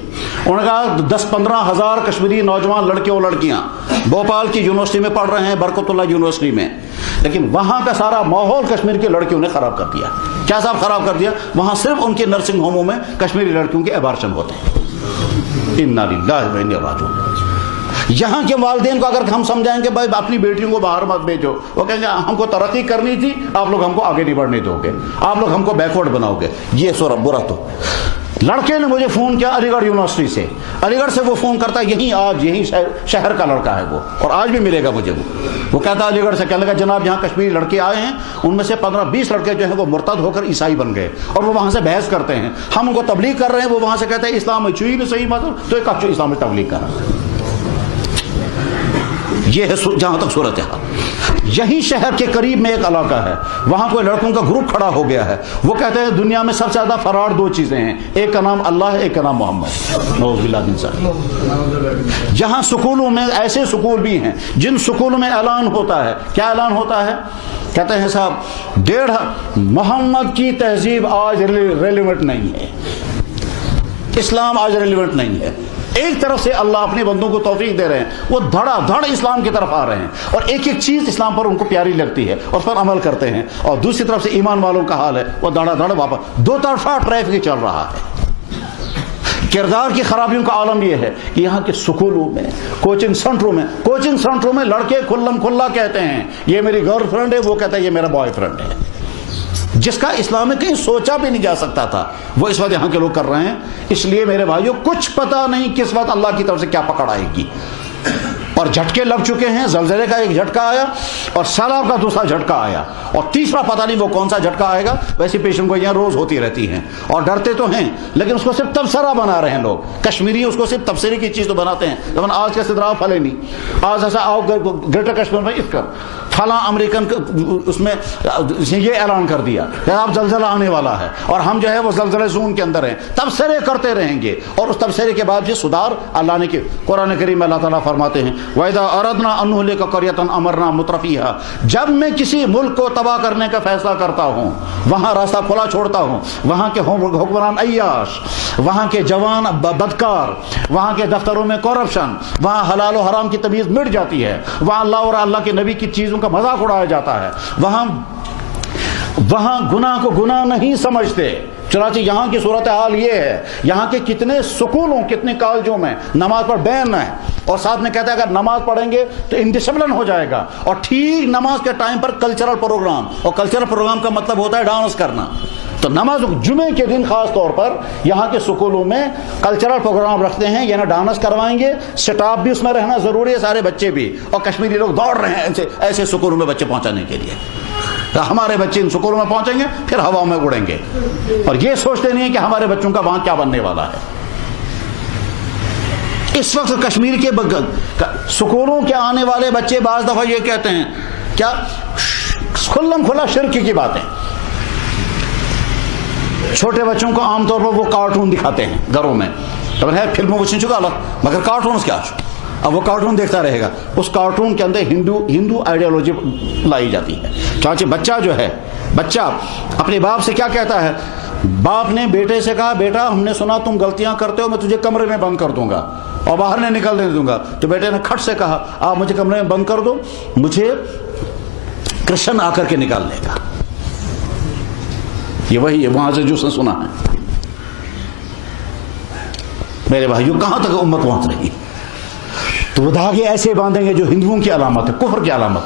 انہوں نے کہا 10-15 ہزار کشمیری نوجوان لڑکے اور لڑکیاں بھوپال کی یونیورسٹی میں پڑھ رہے ہیں، برکت اللہ یونیورسٹی میں، لیکن وہاں کا سارا ماحول کشمیر کے لڑکیوں نے خراب کر دیا۔ کیا صاحب خراب کر دیا؟ وہاں صرف ان کے نرسنگ ہوموں میں کشمیری لڑکیوں کے ابارشن ہوتے ہیں۔ انا للہ و انا الیہ راجعون۔ یہاں کے والدین کو اگر ہم سمجھائیں گے بھائی اپنی بیٹیوں کو باہر مت بھیجو، وہ کہیں گے ہم کو ترقی کرنی تھی، آپ لوگ ہم کو آگے نہیں بڑھنے دو گے، آپ لوگ ہم کو بیکورڈ بناؤ گے۔ یہ سورہ برا۔ تو لڑکے نے مجھے فون کیا علی گڑھ یونیورسٹی سے، علی گڑھ سے وہ فون کرتا ہے، یہیں شہر کا لڑکا ہے وہ، اور آج بھی ملے گا مجھے وہ کہتا ہے علی گڑھ سے، کہنے لگا جناب یہاں کشمیری لڑکے آئے ہیں، ان میں سے 15-20 لڑکے جو ہیں وہ مرتد ہو کر عیسائی بن گئے، اور وہ وہاں سے بحث کرتے ہیں، ہم ان کو تبلیغ کر رہے ہیں، وہ وہاں سے کہتے ہیں اسلام چوئی نہیں صحیح مذہب، تو ایک اچھا اسلام میں تبلیغ کر رہا ہے۔ یہ ہے جہاں تک صورت حال۔ یہی شہر کے قریب میں ایک علاقہ ہے، وہاں کوئی لڑکوں کا گروپ کھڑا ہو گیا ہے، وہ کہتے ہیں دنیا میں سب سے زیادہ فراڈ 2 چیزیں ہیں، ایک کا نام اللہ ہے، ایک کا نام محمد، نعوذ باللہ من ذالک۔ جہاں سکولوں میں ایسے سکول بھی ہیں جن سکولوں میں اعلان ہوتا ہے، کیا اعلان ہوتا ہے؟ کہتے ہیں صاحب محمد کی تہذیب آج ریلیونٹ نہیں ہے، اسلام آج ریلیونٹ نہیں ہے۔ ایک طرف سے اللہ اپنے بندوں کو توفیق دے رہے ہیں، وہ دھڑا دھڑ اسلام کی طرف آ رہے ہیں، اور ایک چیز اسلام پر ان کو پیاری لگتی ہے اور اس پر عمل کرتے ہیں، اور دوسری طرف سے ایمان والوں کا حال ہے وہ دھڑا دھڑ واپس، 2 طرفہ ٹریفک چل رہا ہے۔ کردار کی خرابیوں کا عالم یہ ہے کہ یہاں کے سکولوں میں، کوچنگ سنٹروں میں لڑکے کھلم کھلا کہتے ہیں یہ میری گرل فرینڈ ہے، وہ کہتا ہے یہ میرا بوائے فرینڈ ہے، جس کا اسلام میں کہیں سوچا بھی نہیں جا سکتا تھا، وہ اس وقت یہاں کے لوگ کر رہے ہیں۔ اس لیے میرے بھائیوں کچھ پتہ نہیں کس وقت اللہ کی طرف سے کیا پکڑ آئے گی، اور اور جھٹکے لگ چکے ہیں. زلزلے کا ایک جھٹکا آیا اور سیلاب کا دوسرا جھٹکا آیا, اور تیسرا پتہ نہیں وہ کون سا جھٹکا آئے گا. ویسی پیشن گوئیاں روز ہوتی رہتی ہیں اور ڈرتے تو ہیں, لیکن اس کو صرف تبصرہ بنا رہے ہیں لوگ. کشمیری اس کو صرف تبصرے کی چیز تو بناتے ہیں. لیکن آج کیسے طرح پھلے نہیں, آج ایسا آؤ گریٹر کشمیر میں اس کا فلاں امریکن اس میں یہ اعلان کر دیا کہ اب زلزلہ آنے والا ہے, اور ہم جو ہے وہ زلزلے زون کے اندر ہیں. تبصرے کرتے رہیں گے, اور اس تبصرے کے بعد یہ صدار اللہ نے قرآن کریم میں اللہ تعالیٰ فرماتے ہیں وَإِذَا أَرَدْنَا أَن نُهْلِكَ قَرْيَةً أَمَرْنَا مُتْرَفِيهَا, جب میں کسی ملک کو تباہ کرنے کا فیصلہ کرتا ہوں, وہاں راستہ کھلا چھوڑتا ہوں, وہاں کے حکمران عیاش, وہاں کے جوان بدکار, وہاں کے دفتروں میں کرپشن, وہاں حلال و حرام کی تمیز مٹ جاتی ہے, وہاں اللہ اور اللہ کے نبی کی چیزوں کا مذاق اڑایا جاتا ہے, وہاں گناہ کو گناہ نہیں سمجھتے. چنانچہ یہاں کی صورتحال یہ ہے, یہاں کے کتنے سکولوں کتنے کالجوں میں نماز پر بین ہے, اور ساتھ میں کہتا ہے اگر نماز پڑھیں گے تو انڈسپلن ہو جائے گا. اور ٹھیک نماز کے ٹائم پر کلچرل پروگرام, اور کلچرل پروگرام کا مطلب ہوتا ہے ڈانس کرنا. تو نماز جمعے کے دن خاص طور پر یہاں کے سکولوں میں کلچرل پروگرام رکھتے ہیں, یعنی ڈانس کروائیں گے. سٹاف بھی اس میں رہنا ضروری ہے, سارے بچے بھی, اور کشمیری لوگ دوڑ رہے ہیں ایسے سکولوں میں بچے پہنچانے کے لیے. ہمارے بچے ان سکولوں میں پہنچیں گے پھر ہوا میں اڑیں گے, اور یہ سوچتے نہیں ہیں کہ ہمارے بچوں کا وہاں کیا بننے والا ہے. اس وقت کشمیر کے سکولوں کے آنے والے بچے بعض دفعہ یہ کہتے ہیں کیا کھلم کھلا شرک کی باتیں. چھوٹے بچوں کو عام طور پر وہ کارٹون دکھاتے ہیں گھروں میں, تو ہے فلموں کو چکا الگ, مگر کارٹون کیا, اب وہ کارٹون دیکھتا رہے گا. اس کارٹون کے اندر ہندو آئیڈیالوجی لائی جاتی ہے. چانچہ بچہ جو ہے, بچہ اپنے باپ سے کیا کہتا ہے, باپ نے بیٹے سے کہا بیٹا ہم نے سنا تم غلطیاں کرتے ہو, میں تجھے کمرے میں بند کر دوں گا اور باہر نہیں نکلنے دوں گا. تو بیٹے نے کھٹ سے کہا آپ مجھے کمرے میں بند کر دو, مجھے کرشن آ کر کے نکال لے گا. یہ وہی ہے وہاں سے جو سنا ہے. میرے بھائیوں کہاں تک امت پہنچ رہی, تو وہ دھاگے ایسے باندھیں گے جو ہندوؤں کی علامت ہے, کفر کی علامت.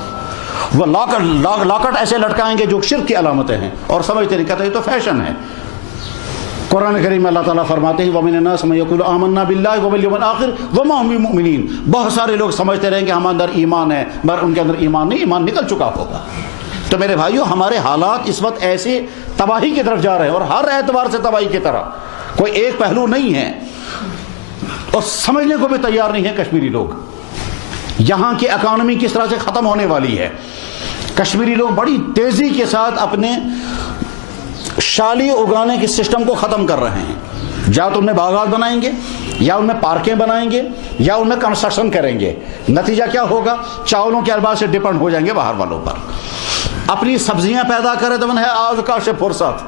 وہ لاکٹ ایسے لٹکائیں گے جو شرک کی علامتیں ہیں, اور سمجھتے نہیں, کہتے یہ تو فیشن ہے. قرآن کریم میں اللہ تعالیٰ فرماتے ہیں وَمِنَ النَّاسِ مَن يَقُولُ آمَنَّا بِاللَّهِ وَبِالْيَوْمِ الْآخِرِ وَمَا ہُم بِمُؤْمِنِينَ. بہت سارے لوگ سمجھتے رہیں کہ ہمارے اندر ایمان ہے, مگر ان کے اندر ایمان نہیں, ایمان نکل چکا ہوگا. تو میرے بھائیوں ہمارے حالات اس وقت ایسے تباہی کی طرف جا رہے ہیں, اور ہر اعتبار سے تباہی کی طرح, کوئی ایک پہلو نہیں ہے, اور سمجھنے کو بھی تیار نہیں ہے کشمیری لوگ. یہاں کی اکانومی کس طرح سے ختم ہونے والی ہے. کشمیری لوگ بڑی تیزی کے ساتھ اپنے شالی اگانے کے سسٹم کو ختم کر رہے ہیں. یا تو ان میں باغات بنائیں گے, یا ان میں پارکیں بنائیں گے, یا ان میں کنسٹرکشن کریں گے. نتیجہ کیا ہوگا, چاولوں کے ارباز سے ڈپینڈ ہو جائیں گے باہر والوں پر. اپنی سبزیاں پیدا کرے تو ہے آج کا سے فرصت,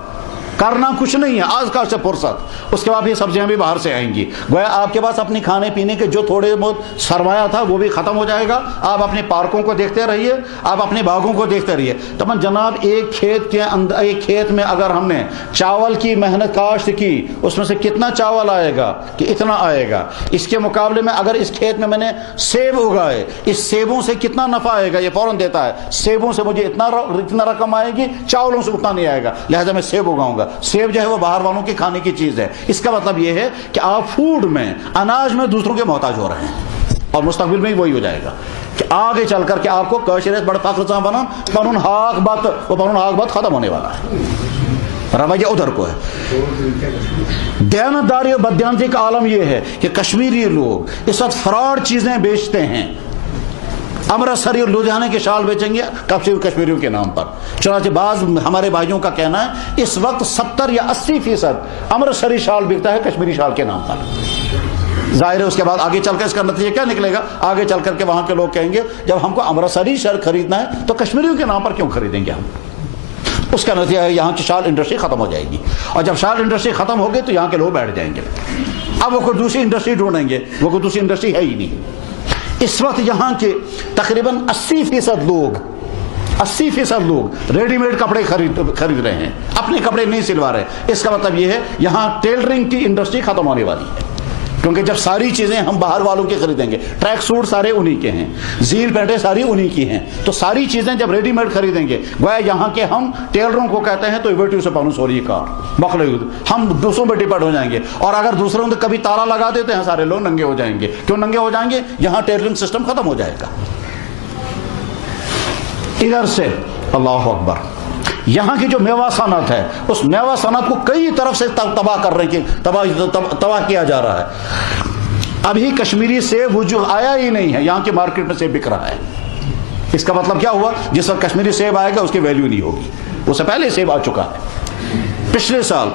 کرنا کچھ نہیں ہے, آج کا سے فرصت. اس کے بعد یہ سبزیاں بھی باہر سے آئیں گی. گویا آپ کے پاس اپنے کھانے پینے کے جو تھوڑے بہت سرمایہ تھا وہ بھی ختم ہو جائے گا. آپ اپنے پارکوں کو دیکھتے رہیے, آپ اپنے باغوں کو دیکھتے رہیے. تو جناب ایک کھیت کے اندر, ایک کھیت میں اگر ہم نے چاول کی محنت کاشت کی, اس میں سے کتنا چاول آئے گا کہ اتنا آئے گا. اس کے مقابلے میں اگر اس کھیت میں نے سیب اگائے, اس سیبوں سے کتنا نفع آئے گا, یہ فوراً دیتا ہے سیبوں سے مجھے اتنا رقم آئے گی, چاولوں سے اتنا نہیں آئے گا, لہذا میں سیب اگاؤں گا. سیب جو ہے وہ باہر والوں کے کھانے کی چیز ہے. اس کا مطلب یہ ہے کہ آپ فوڈ میں, اناج میں دوسروں کے محتاج ہو رہے ہیں, اور مستقبل میں وہی ہو جائے گا کہ آگے چل کر کے آپ کو کاشرت بڑے فخر سے بنا پنن حق بات ختم ہونے والا ہے. رویہ ادھر کو ہے. دیانتداری اور بددیانتی کا عالم یہ ہے کہ کشمیری لوگ اس وقت فراڈ چیزیں بیچتے ہیں. امرتسری اور لدھیانے کے شال بیچیں گے کشمیریوں کے نام پر. چنانچہ بعض ہمارے بھائیوں کا کہنا ہے اس وقت 70 یا 80% امرتسری شال بکتا ہے کشمیری شال کے نام پر. ظاہر ہے اس کے بعد آگے چل کر اس کا نتیجہ کیا نکلے گا, آگے چل کر کے وہاں کے لوگ کہیں گے جب ہم کو امرتسری شال خریدنا ہے تو کشمیریوں کے نام پر کیوں خریدیں گے ہم. اس کا نتیجہ ہے یہاں کی شال انڈسٹری ختم ہو جائے گی, اور جب شال انڈسٹری ختم ہوگی تو یہاں کے لوگ بیٹھ جائیں گے. اب وہ کوئی دوسری انڈسٹری ڈھونڈیں گے, وہ کوئی دوسری انڈسٹری ہے ہی نہیں. اس وقت یہاں کے تقریباً 80% لوگ ریڈی میڈ کپڑے خرید رہے ہیں, اپنے کپڑے نہیں سلوا رہے. اس کا مطلب یہ ہے یہاں ٹیلرنگ کی انڈسٹری ختم ہونے والی ہے. کیونکہ جب ساری چیزیں ہم باہر والوں کی خریدیں گے، ٹریک سوٹ سارے انہی کے ہیں، زیل پینٹیں ساری انہی کی ہیں، تو ساری چیزیں جب ریڈی میڈ خریدیں گے، گویا یہاں کے ہم ٹیلروں کو کہتے ہیں تو بیٹیوں سے پانو سوری کا ہم دوسروں پہ ڈپینڈ ہو جائیں گے، اور اگر دوسروں نے کبھی تالا لگا دیتے ہیں سارے لوگ ننگے ہو جائیں گے۔ کیوں ننگے ہو جائیں گے؟ یہاں ٹیلرنگ سسٹم ختم ہو جائے گا۔ ادھر سے اللہ اکبر، یہاں کی جو میوہ صنعت ہے، اس میوہ صنعت کو کئی طرف سے تباہ کر رہے ہیں، تباہ کیا جا رہا ہے۔ ابھی کشمیری سیب وجود آیا ہی نہیں ہے، یہاں کی مارکیٹ میں سیب بک رہا ہے۔ اس کا مطلب کیا ہوا؟ جس وقت کشمیری سیب آئے گا اس کی ویلیو نہیں ہوگی، اس سے پہلے سیب آ چکا ہے۔ پچھلے سال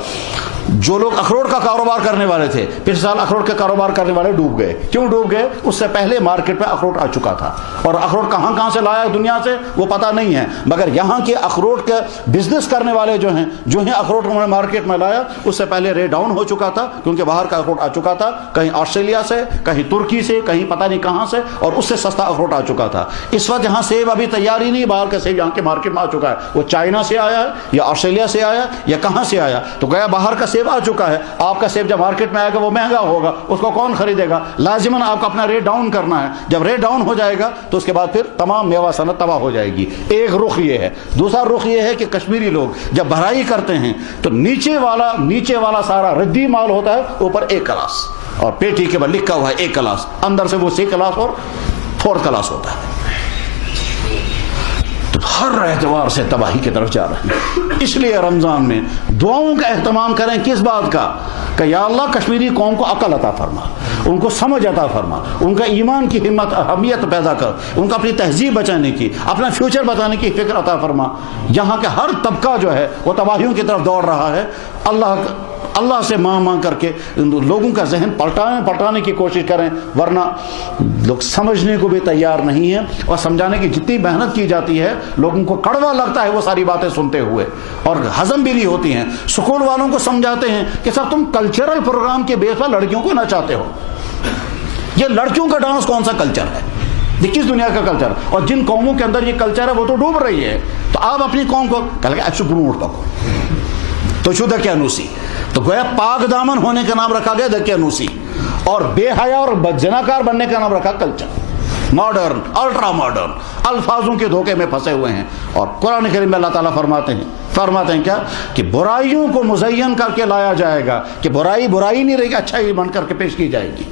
جو لوگ اخروٹ کا کاروبار کرنے والے تھے، پچھلے سال اخروٹ کا کاروبار کرنے والے ڈوب گئے۔ کیوں ڈوب گئے؟ اس سے پہلے مارکیٹ میں اخروٹ آ چکا تھا، اور اخروٹ کہاں سے لایا دنیا سے وہ پتہ نہیں ہے، مگر یہاں کے اخروٹ کا بزنس کرنے والے جو ہیں اخروٹ انہوں نے مارکیٹ میں لایا، اس سے پہلے ریٹ ڈاؤن ہو چکا تھا، کیونکہ باہر کا اخروٹ آ چکا تھا، کہیں آسٹریلیا سے، کہیں ترکی سے، کہیں پتہ نہیں کہاں سے، اور اس سے سستا اخروٹ آ چکا تھا۔ اس وقت یہاں سیب ابھی تیار ہی نہیں، باہر کا سیب یہاں کے مارکیٹ میں آ چکا ہے، وہ چائنا سے آیا ہے یا آسٹریلیا سے آیا یا کہاں سے آیا، تو گیا باہر کا سیب آ چکا ہے۔ آپ کا سیب جب مارکیٹ میں آئے گا وہ مہنگا ہوگا، اس کو کون خریدے گا؟ لازماً آپ کو اپنا ریٹ ڈاؤن کرنا ہے۔ جب ریٹ ڈاؤن ہو جائے گا تو اس کے بعد پھر تمام میوہ صنعت تباہ ہو جائے گی۔ ایک رخ یہ ہے۔ دوسرا رخ یہ ہے کہ کشمیری لوگ جب بھرائی کرتے ہیں تو نیچے والا سارا ردی مال ہوتا ہے، اوپر ایک کلاس، اور پیٹی کے بعد لکھا ہوا ہے ایک کلاس، اندر سے وہ سی کلاس اور 4 کلاس ہوتا ہے۔ ہر اعتبار سے تباہی کی طرف جا رہے ہیں۔ اس لیے رمضان میں دعاؤں کا اہتمام کریں۔ کس بات کا؟ کہ یا اللہ کشمیری قوم کو عقل عطا فرما، ان کو سمجھ عطا فرما، ان کا ایمان کی ہمت اہمیت پیدا کر، ان کو اپنی تہذیب بچانے کی، اپنا فیوچر بتانے کی فکر عطا فرما۔ یہاں کا ہر طبقہ جو ہے وہ تباہیوں کی طرف دوڑ رہا ہے۔ اللہ سے مانگ کر کے لوگوں کا ذہن پلٹانے کی کوشش کریں، ورنہ لوگ سمجھنے کو بھی تیار نہیں ہیں، اور سمجھانے کی جتنی محنت کی جاتی ہے لوگوں کو کڑوا لگتا ہے وہ ساری باتیں سنتے ہوئے، اور ہضم بھی نہیں ہوتی ہیں۔ اسکول والوں کو سمجھاتے ہیں کہ صاحب تم کلچرل پروگرام کے بیس پر لڑکیوں کو نچاتے ہو، یہ لڑکیوں کا ڈانس کون سا کلچر ہے؟ یہ کس دنیا کا کلچر؟ اور جن قوموں کے اندر یہ کلچر ہے وہ تو ڈوب رہی ہے، تو آپ اپنی قوم کو تو شو دقیانوسی، تو گویا پاک دامن ہونے کا نام رکھا گیا دقیانوسی، اور بے حیا اور بدجناکار بننے کا نام رکھا کلچر۔ ماڈرن، الٹرا ماڈرن الفاظوں کے دھوکے میں پھنسے ہوئے ہیں۔ اور قرآن کریم میں اللہ تعالیٰ فرماتے ہیں کیا؟ کہ برائیوں کو مزین کر کے لایا جائے گا، کہ برائی نہیں رہے گی، اچھائی بن کر کے پیش کی جائے گی۔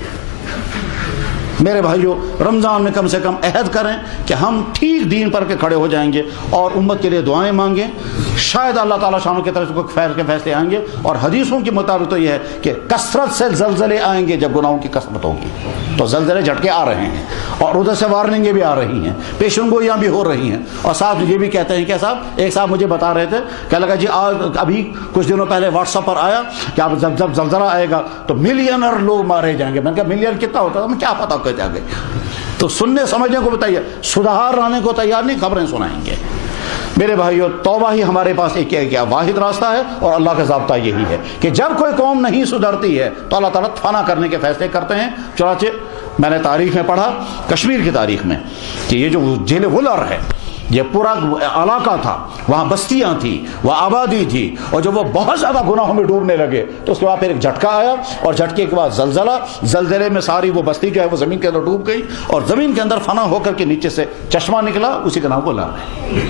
میرے بھائیو، رمضان میں کم سے کم عہد کریں کہ ہم ٹھیک دین پر کے کھڑے ہو جائیں گے اور امت کے لیے دعائیں مانگیں، شاید اللہ تعالیٰ شانوں کی طرف سے کوئی خیر کے فیصلے آئیں گے۔ اور حدیثوں کے مطابق تو یہ ہے کہ کثرت سے زلزلے آئیں گے، جب گناہوں کی کثرت ہوگی تو زلزلے جھٹکے آ رہے ہیں، اور ادھر سے وارننگیں بھی آ رہی ہیں، پیشن گوئیاں بھی ہو رہی ہیں۔ اور صاحب یہ بھی کہتے ہیں کہ صاحب، ایک صاحب مجھے بتا رہے تھے کہ لگا جی ابھی کچھ دنوں پہلے واٹس ایپ پر آیا کہ اب جب زلزلہ آئے گا تو ملینر لوگ مارے جائیں گے۔ میں نے کہا ملین کتنا ہوتا ہے؟ ہمیں کیا پتا کہتے آگے، تو سننے سمجھنے کو بتائیے، سدھار لانے کو تیار نہیں، خبریں سنائیں گے۔ میرے بھائیو، توبہ ہی ہمارے پاس ایک واحد راستہ ہے، اور اللہ کا ضابطہ یہی ہے کہ جب کوئی قوم نہیں سدھرتی ہے تو اللہ تعالیٰ فنا کرنے کے فیصلے کرتے ہیں۔ چنانچہ میں نے تاریخ میں پڑھا، کشمیر کی تاریخ میں، کہ یہ جو جیل ولر ہے، یہ پورا علاقہ تھا، وہاں بستیاں تھیں، وہاں آبادی تھی، اور جب وہ بہت زیادہ گناہوں میں ڈوبنے لگے تو اس کے بعد پھر ایک جھٹکا آیا، اور جھٹکے کے بعد زلزلے میں ساری وہ بستی جو ہے وہ زمین کے اندر ڈوب گئی، اور زمین کے اندر فنا ہو کر کے نیچے سے چشمہ نکلا، اسی کا نام کو لا ہے۔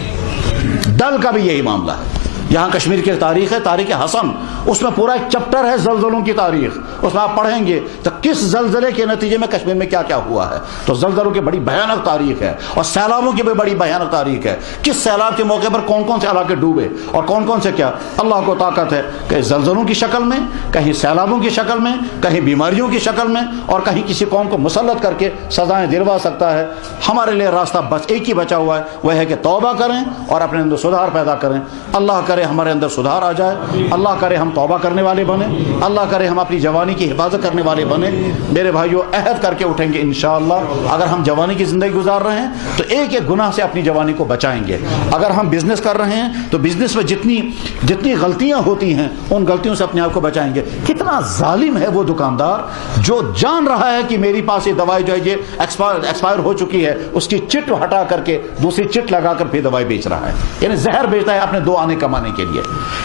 ڈل کا بھی یہی معاملہ ہے۔ یہاں کشمیر کی تاریخ ہے، تاریخ حسن، اس میں پورا ایک چپٹر ہے زلزلوں کی تاریخ، اس میں آپ پڑھیں گے تو کس زلزلے کے نتیجے میں کشمیر میں کیا کیا ہوا ہے۔ تو زلزلوں کی بڑی بھیانک تاریخ ہے، اور سیلابوں کی بھی بڑی بھیانک تاریخ ہے، کس سیلاب کے موقع پر کون کون سے علاقے ڈوبے اور کون کون سے کیا۔ اللہ کو طاقت ہے کہ زلزلوں کی شکل میں، کہیں سیلابوں کی شکل میں، کہیں بیماریوں کی شکل میں، اور کہیں کسی قوم کو مسلط کر کے سزائیں دلوا سکتا ہے۔ ہمارے لیے راستہ بس ایک ہی بچا ہوا ہے، وہ ہے کہ توبہ کریں اور اپنے اندر سدھار پیدا کریں۔ اللہ کرے ہمارے اندر سدھار آ جائے، اللہ کرے ہم توبہ کرنے والے بنیں، اللہ کرے ہم اپنی جوانی کی حفاظت کرنے والے بنیں۔ میرے بھائیو، عہد کر کے اٹھیں گے انشاءاللہ، اگر ہم جوانی کی زندگی گزار رہے ہیں تو ایک ایک گناہ سے اپنی جوانی کو بچائیں گے۔ اگر ہم بزنس کر رہے ہیں تو بزنس میں جتنی غلطیاں ہوتی ہیں ان غلطیوں سے اپنے آپ کو بچائیں گے۔ کتنا ظالم ہے وہ دکاندار جو جان رہا ہے کہ میری پاس یہ دوائی جو ہے یہ ایکسپائر ہو چکی ہے، اس کی چٹ ہٹا کر کے دوسری چٹ لگا کر پھر دوائی بیچ رہا ہے، یعنی زہر بیچتا ہے اپنے 2 آنے کمانے کمانے کے لیے.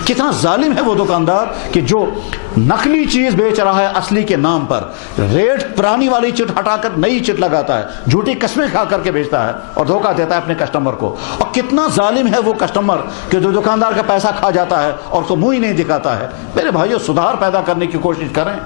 کتنا ظالم ہے وہ دکاندار کہ جو نقلی چیز بیچ رہا ہے اصلی کے نام پر, ریٹ پرانی والی چٹ ہٹا کر نئی چٹ لگاتا ہے, جھوٹی قسمیں کھا کر کے بیچتا ہے اور دھوکہ دیتا ہے اپنے کسٹمر کو. اور کتنا ظالم ہے وہ کسٹمر کہ جو دکاندار کا پیسہ کھا جاتا ہے اور تو منہ ہی نہیں دکھاتا ہے. میرے بھائیو, سدھار پیدا کرنے کی کوشش کریں.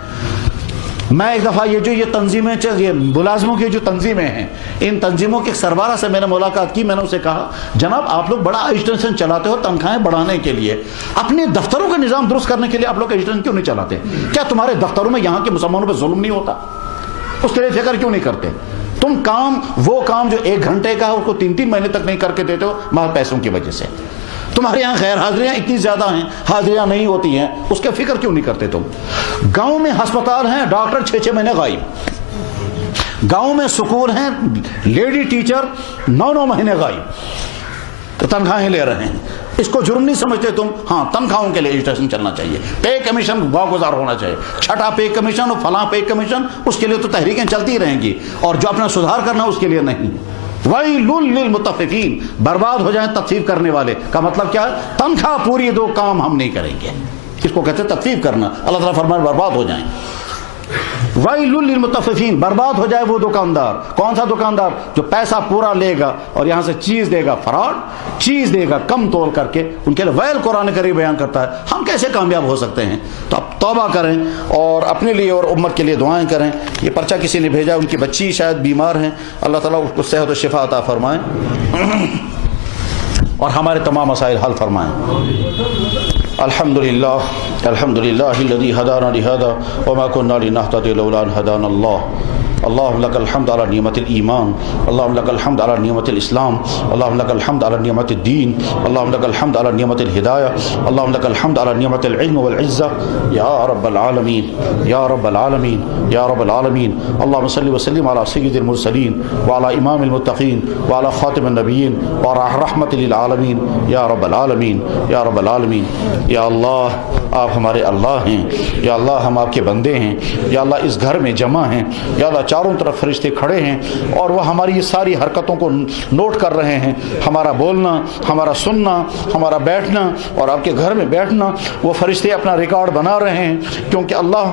میں ایک دفعہ یہ تنظیمیں, یہ ملازموں کی جو تنظیمیں ہیں, ان تنظیموں کے سربراہ سے میں نے ملاقات کی. میں نے اسے کہا, جناب آپ لوگ بڑا ایجوٹینشن چلاتے ہو تنخواہیں بڑھانے کے لیے, اپنے دفتروں کا نظام درست کرنے کے لیے آپ لوگ ایجوٹینشن کیوں نہیں چلاتے؟ کیا تمہارے دفتروں میں یہاں کے مسلمانوں پہ ظلم نہیں ہوتا؟ اس کے لیے فکر کیوں نہیں کرتے؟ تم وہ کام جو 1 گھنٹے کا ہے اس کو 3 مہینے تک نہیں کر کے دیتے ہو مگر پیسوں کی وجہ سے. تمہارے یہاں غیر حاضریاں اتنی زیادہ ہیں, حاضریاں نہیں ہوتی ہیں, اس کے فکر کیوں نہیں کرتے تم؟ گاؤں میں ہسپتال ہیں, ڈاکٹر 6 مہینے غائب. گاؤں میں سکول ہیں, لیڈی ٹیچر 9 مہینے غائب, تو تنخواہیں لے رہے ہیں. اس کو جرم نہیں سمجھتے تم؟ ہاں, تنخواہوں کے لیے ایجوٹیشن چلنا چاہیے, پے کمیشن واگزار ہونا چاہیے, چھٹا پے کمیشن اور فلاں پے کمیشن, اس کے لیے تو تحریکیں چلتی رہیں گی, اور جو اپنا سدھار کرنا اس کے لیے نہیں. وَيْلٌ لِّلْمُطَفِّفِينَ, برباد ہو جائیں تطفیف کرنے والے. کا مطلب کیا ہے؟ تنخواہ پوری دو, کام ہم نہیں کریں گے. اس کو کہتے ہیں تطفیف کرنا. اللہ تعالیٰ فرمائے برباد ہو جائیں. وَيْلٌ لِّلْمُطَفِّفِينَ, برباد ہو جائے وہ دکاندار. کون سا دکاندار؟ جو پیسہ پورا لے گا اور یہاں سے چیز دے گا فراڈ, چیز دے گا کم تول کر کے. ان کے لیے ویل قرآن کریم بیان کرتا ہے. ہم کیسے کامیاب ہو سکتے ہیں؟ تو اب توبہ کریں اور اپنے لیے اور امت کے لیے دعائیں کریں. یہ پرچہ کسی نے بھیجا, ان کی بچی شاید بیمار ہیں, اللہ تعالیٰ اس کو صحت و شفا عطا فرمائیں اور ہمارے تمام مسائل حل فرمائیں. الحمدللہ الذی ہدانا لہذا وما كنا لنہتدی لولا ان ہدانا اللہ. اللهم لك الحمد على نعمة الإيمان, اللهم لك الحمد على نعمة الإسلام, اللهم لك الحمد على نعمة الدين, اللهم لك الحمد على نعمة الهداية, اللهم لك الحمد على نعمة العلم والعزة يا رب العالمين يا رب العالمين يا رب العالمين. اللهم صل وسلم على سيد المرسلين وعلى إمام المتقين وعلى خاتم النبيين وعلى رحمة للعالمين يا رب العالمين يا رب العالمين. یا اللہ, آپ ہمارے اللہ ہیں, یا اللہ ہم آپ کے بندے ہیں, یا اللہ اس گھر میں جمع ہیں, یا اللہ چاروں طرف فرشتے کھڑے ہیں اور وہ ہماری یہ ساری حرکتوں کو نوٹ کر رہے ہیں. ہمارا بولنا, ہمارا سننا, ہمارا بیٹھنا اور آپ کے گھر میں بیٹھنا, وہ فرشتے اپنا ریکارڈ بنا رہے ہیں, کیونکہ اللہ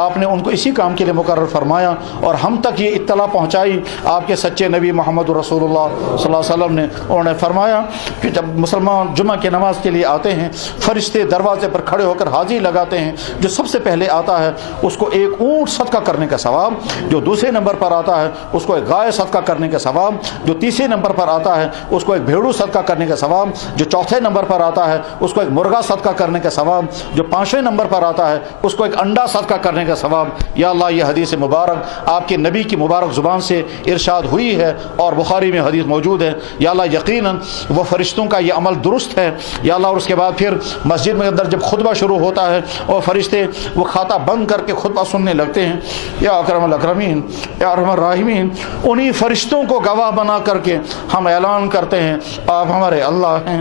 آپ نے ان کو اسی کام کے لیے مقرر فرمایا اور ہم تک یہ اطلاع پہنچائی آپ کے سچے نبی محمد رسول اللہ صلی اللہ علیہ وسلم نے. انہوں نے فرمایا کہ جب مسلمان جمعہ کی نماز کے لیے آتے ہیں, فرشتے دروازے پر کھڑے ہو کر حاضری لگاتے ہیں. جو سب سے پہلے آتا ہے اس کو 1 اونٹ صدقہ کرنے کا ثواب, جو دوسرے نمبر پر آتا ہے اس کو 1 گائے صدقہ کرنے کا ثواب, جو تیسرے نمبر پر آتا ہے اس کو 1 بھیڑو صدقہ کرنے کا ثواب, جو چوتھے نمبر پر آتا ہے اس کو 1 مرغا صدقہ کرنے کا ثواب, جو 5ویں نمبر پر آتا ہے اس کو 1 انڈا صدقہ کرنے کا ثواب. یا اللہ, یہ حدیث مبارک آپ کے نبی کی مبارک زبان سے ارشاد ہوئی ہے اور بخاری میں حدیث موجود ہے. یا اللہ, یقیناً وہ فرشتوں کا یہ عمل درست ہے. یا اللہ, اور اس کے بعد پھر مسجد میں اندر جب خطبہ شروع ہوتا ہے اور فرشتے وہ کھاتا بند کر کے خطبہ سننے لگتے ہیں, یا اکرم الاکرمین یا ارحم الراحمین, انہی فرشتوں کو گواہ بنا کر کے ہم اعلان کرتے ہیں آپ ہمارے اللہ ہیں,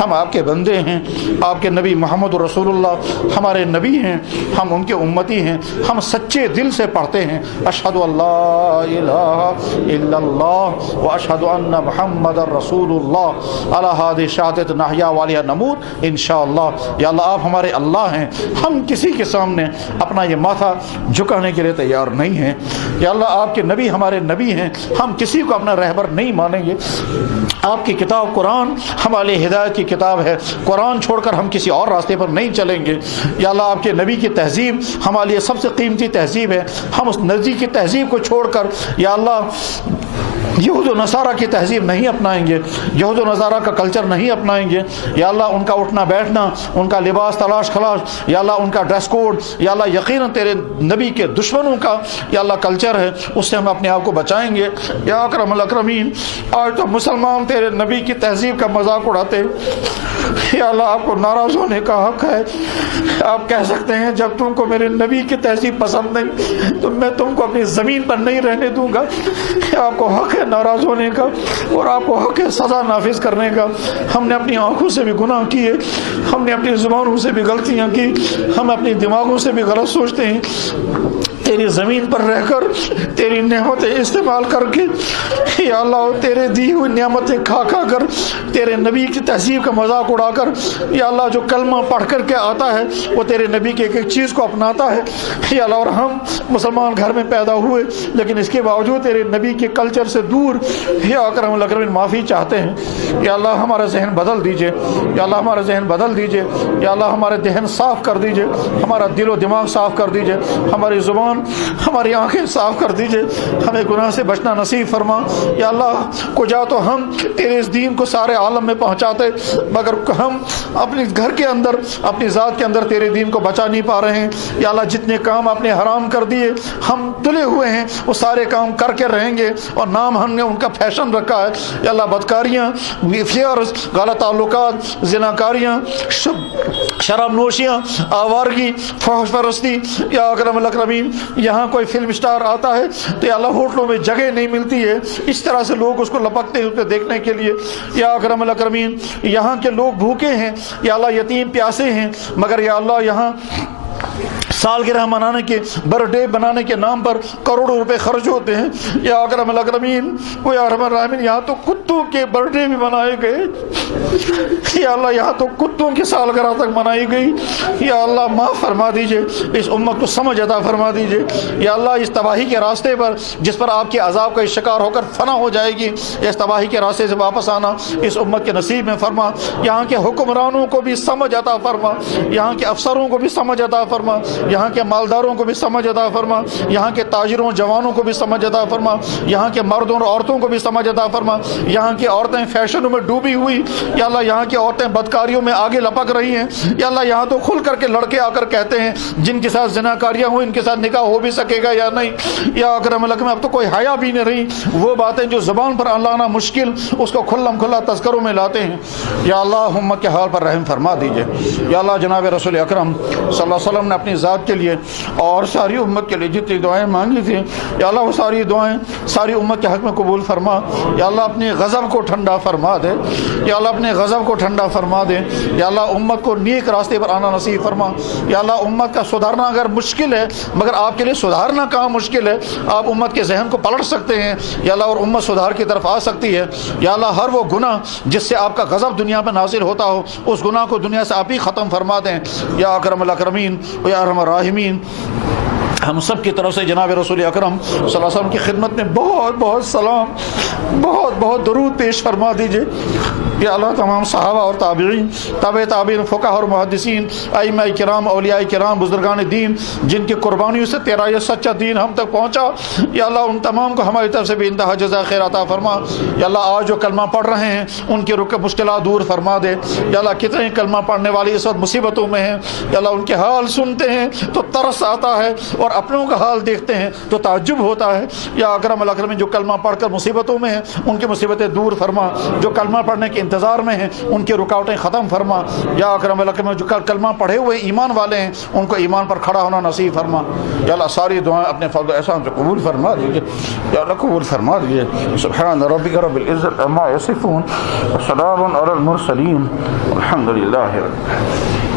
ہم آپ کے بندے ہیں, آپ کے نبی محمد رسول اللہ ہمارے نبی ہیں, ہم ان کے امتی ہیں, ہم سچے دل سے پڑھتے ہیں اشہد ان لا الہ الا اللہ واشہد ان محمد رسول اللہ علی ہذہ شہادۃ نحیا والیہ نموت انشاءاللہ. یا اللہ, آپ ہمارے اللہ ہیں, ہم کسی کے سامنے اپنا یہ ماتھا جھکانے کے لیے تیار نہیں ہیں. یا اللہ, آپ کے نبی ہمارے نبی ہیں, ہم کسی کو اپنا رہبر نہیں مانیں گے. آپ کی کتاب قرآن ہمارے لیے ہدایت کی کتاب ہے, قرآن چھوڑ کر ہم کسی اور راستے پر نہیں چلیں گے. یا اللہ, آپ کے نبی کی تہذیب ہمارے لیے سب سے قیمتی تہذیب ہے, ہم اس نبی کی تہذیب کو چھوڑ کر یا اللہ یہود و نصارہ کی تہذیب نہیں اپنائیں گے, یہود و نصارہ کا کلچر نہیں اپنائیں گے. یا اللہ, ان کا اٹھنا بیٹھنا, ان کا لباس تلاش خلاش, یا اللہ ان کا ڈریس کوڈ, یا اللہ یقیناً تیرے نبی کے دشمنوں کا یا اللہ کلچر ہے, اس سے ہم اپنے آپ کو بچائیں گے. یا اکرم الاکرمین, آج تو مسلمان تیرے نبی کی تہذیب کا مذاق اڑاتے ہیں. یا اللہ, آپ کو ناراض ہونے کا حق ہے. آپ کہہ سکتے ہیں جب تم کو میرے نبی کی تہذیب پسند نہیں تو میں تم کو اپنی زمین پر نہیں رہنے دوں گا. آپ کو حق ہے ناراض ہونے کا اور آپ کو حق ہے سزا نافذ کرنے کا. ہم نے اپنی آنکھوں سے بھی گناہ کیے, ہم نے اپنی زبانوں سے بھی غلطیاں کی, ہم اپنی دماغوں سے بھی غلط سوچتے ہیں. تیری زمین پر رہ کر تیری نعمتیں استعمال کر کے یا اللہ تیرے دی ہوئی نعمتیں کھا کھا کر تیرے نبی کی تہذیب کا مذاق اڑا کر یا اللہ جو کلمہ پڑھ کر کے آتا ہے وہ تیرے نبی کے ایک ایک چیز کو اپناتا ہے یا اللہ. اور ہم مسلمان گھر میں پیدا ہوئے لیکن اس کے باوجود تیرے نبی کے کلچر سے دور یا اکرم الاکرمین معافی چاہتے ہیں یا اللہ. ہمارا ذہن بدل دیجئے یا اللہ, ہمارا ذہن بدل دیجئے یا اللہ. ہمارے ذہن صاف کر دیجئے, ہمارا دل و دماغ صاف کر دیجئے, ہماری زبان ہماری آنکھیں صاف کر دیجئے, ہمیں گناہ سے بچنا نصیب فرما یا اللہ. کجا تو ہم تیرے اس دین کو سارے عالم میں پہنچاتے مگر ہم اپنے گھر کے اندر اپنی ذات کے اندر تیرے دین کو بچا نہیں پا رہے ہیں یا اللہ. جتنے کام آپ نے حرام کر دیے ہم تلے ہوئے ہیں وہ سارے کام کر کے رہیں گے اور نام ہم نے ان کا فیشن رکھا ہے یا اللہ. بدکاریاں, افیئرز, غلط تعلقات, زناکاریاں, شراب نوشیاں, آوارگی, فحش پرستی یا اکرم الاکرمین. یہاں کوئی فلم سٹار آتا ہے تو یا اللہ ہوٹلوں میں جگہ نہیں ملتی ہے, اس طرح سے لوگ اس کو لپکتے ہیں اس کو دیکھنے کے لیے یا اکرم الاکرمین. یہاں کے لوگ بھوکے ہیں یا اللہ, یتیم پیاسے ہیں مگر یا اللہ یہاں سالگرہ منانے کے, برتھ ڈے بنانے کے نام پر کروڑوں روپے خرچ ہوتے ہیں یا اکرم الاکرمین. وہ یا ارحم الراحمین یہاں تو کتوں کے برتھ ڈے بھی منائے گئے یا اللہ, یہاں تو کتوں کی سالگرہ تک منائی گئی یا اللہ. معاف فرما دیجئے, اس امت کو سمجھ عطا فرما دیجئے یا اللہ. اس تباہی کے راستے پر جس پر آپ کے عذاب کا شکار ہو کر فنا ہو جائے گی, اس تباہی کے راستے سے واپس آنا اس امت کے نصیب میں فرما. یہاں کے حکمرانوں کو بھی سمجھ عطا فرما, یہاں کے افسروں کو بھی سمجھ عطا فرما, یہاں کے مالداروں کو بھی سمجھ عطا فرما, یہاں کے تاجروں جوانوں کو بھی سمجھ عطا فرما, یہاں کے مردوں اور عورتوں کو بھی سمجھ عطا فرما. یہاں کی عورتیں فیشنوں میں ڈوبی ہوئی یا اللہ, یہاں کی عورتیں بدکاریوں میں آگے لپک رہی ہیں یا اللہ. یہاں تو کھل کر کے لڑکے آ کر کہتے ہیں جن کے ساتھ زناکاریاں ہوں ان کے ساتھ نکاح ہو بھی سکے گا یا نہیں یا اکرم الاکرمین. اب تو کوئی حیا بھی نہیں رہی, وہ باتیں جو زبان پر لانا مشکل اس کو کھلم کھلا تذکروں میں لاتے ہیں یا اللہ. امت کے حال پر رحم فرما دیجئے یا اللہ. جناب رسول اکرم صلی اللہ علیہ وسلم نے اپنی ذات کے لیے اور ساری امت کے لیے جتنی دعائیں مانگی تھیں یا اللہ وہ ساری دعائیں ساری امت کے حق میں قبول فرما یا اللہ. اپنے غضب کو ٹھنڈا فرما دے یا اللہ, اپنے غضب کو ٹھنڈا فرما دے یا اللہ. امت کو نیک راستے پر آنا نصیب فرما یا اللہ. امت کا سدھارنا اگر مشکل ہے مگر آپ کے لیے سدھارنا کہاں مشکل ہے, آپ امت کے ذہن کو پلٹ سکتے ہیں یا اللہ, اور امت سدھار کی طرف آ سکتی ہے یا اللہ. ہر وہ گناہ جس سے آپ کا غضب دنیا میں نازل ہوتا ہو اس گناہ کو دنیا سے آپ ہی ختم فرما دیں یا اکرم الاکرمین یا ارحم الراحمین. ہم سب کی طرف سے جناب رسول اکرم صلی اللہ علیہ وسلم کی خدمت میں بہت بہت سلام, بہت بہت درود پیش فرما دیجئے یا اللہ. تمام صحابہ اور تابعین, تابع تابعین, فقہاء اور محدثین, ائمہ کرام, اولیاء کرام, بزرگان دین جن کی قربانیوں سے تیرا یہ سچا دین ہم تک پہنچا یا اللہ, ان تمام کو ہماری طرف سے بے انتہا جزا خیر عطا فرما یا اللہ. آج جو کلمہ پڑھ رہے ہیں ان کی رک مشکلات دور فرما دے یا اللہ. کتنے کلمہ پڑھنے والے اس وقت مصیبتوں میں ہیں یا اللہ, ان کے حال سنتے ہیں تو ترس آتا ہے اور اپنوں کا حال دیکھتے ہیں تو تعجب ہوتا ہے یا اکرم الاکرمین. جو کلمہ پڑھ کر مصیبتوں میں ہیں ان کی مصیبتیں دور فرما, جو کلمہ پڑھنے کے انتظار میں ہیں ان کی رکاوٹیں ختم فرما یا اکرم الاکرمین. جو کلمہ پڑھے ہوئے ایمان والے ہیں ان کو ایمان پر کھڑا ہونا نصیب فرما یا اللہ. ساری دعائیں اپنے فضل و احسان سے قبول فرما دیجیے یا اللہ, قبول فرما دیجیے. سبحان ربک رب العزت عما یصفون وسلام علی المرسلین والحمد للہ رب العالمین.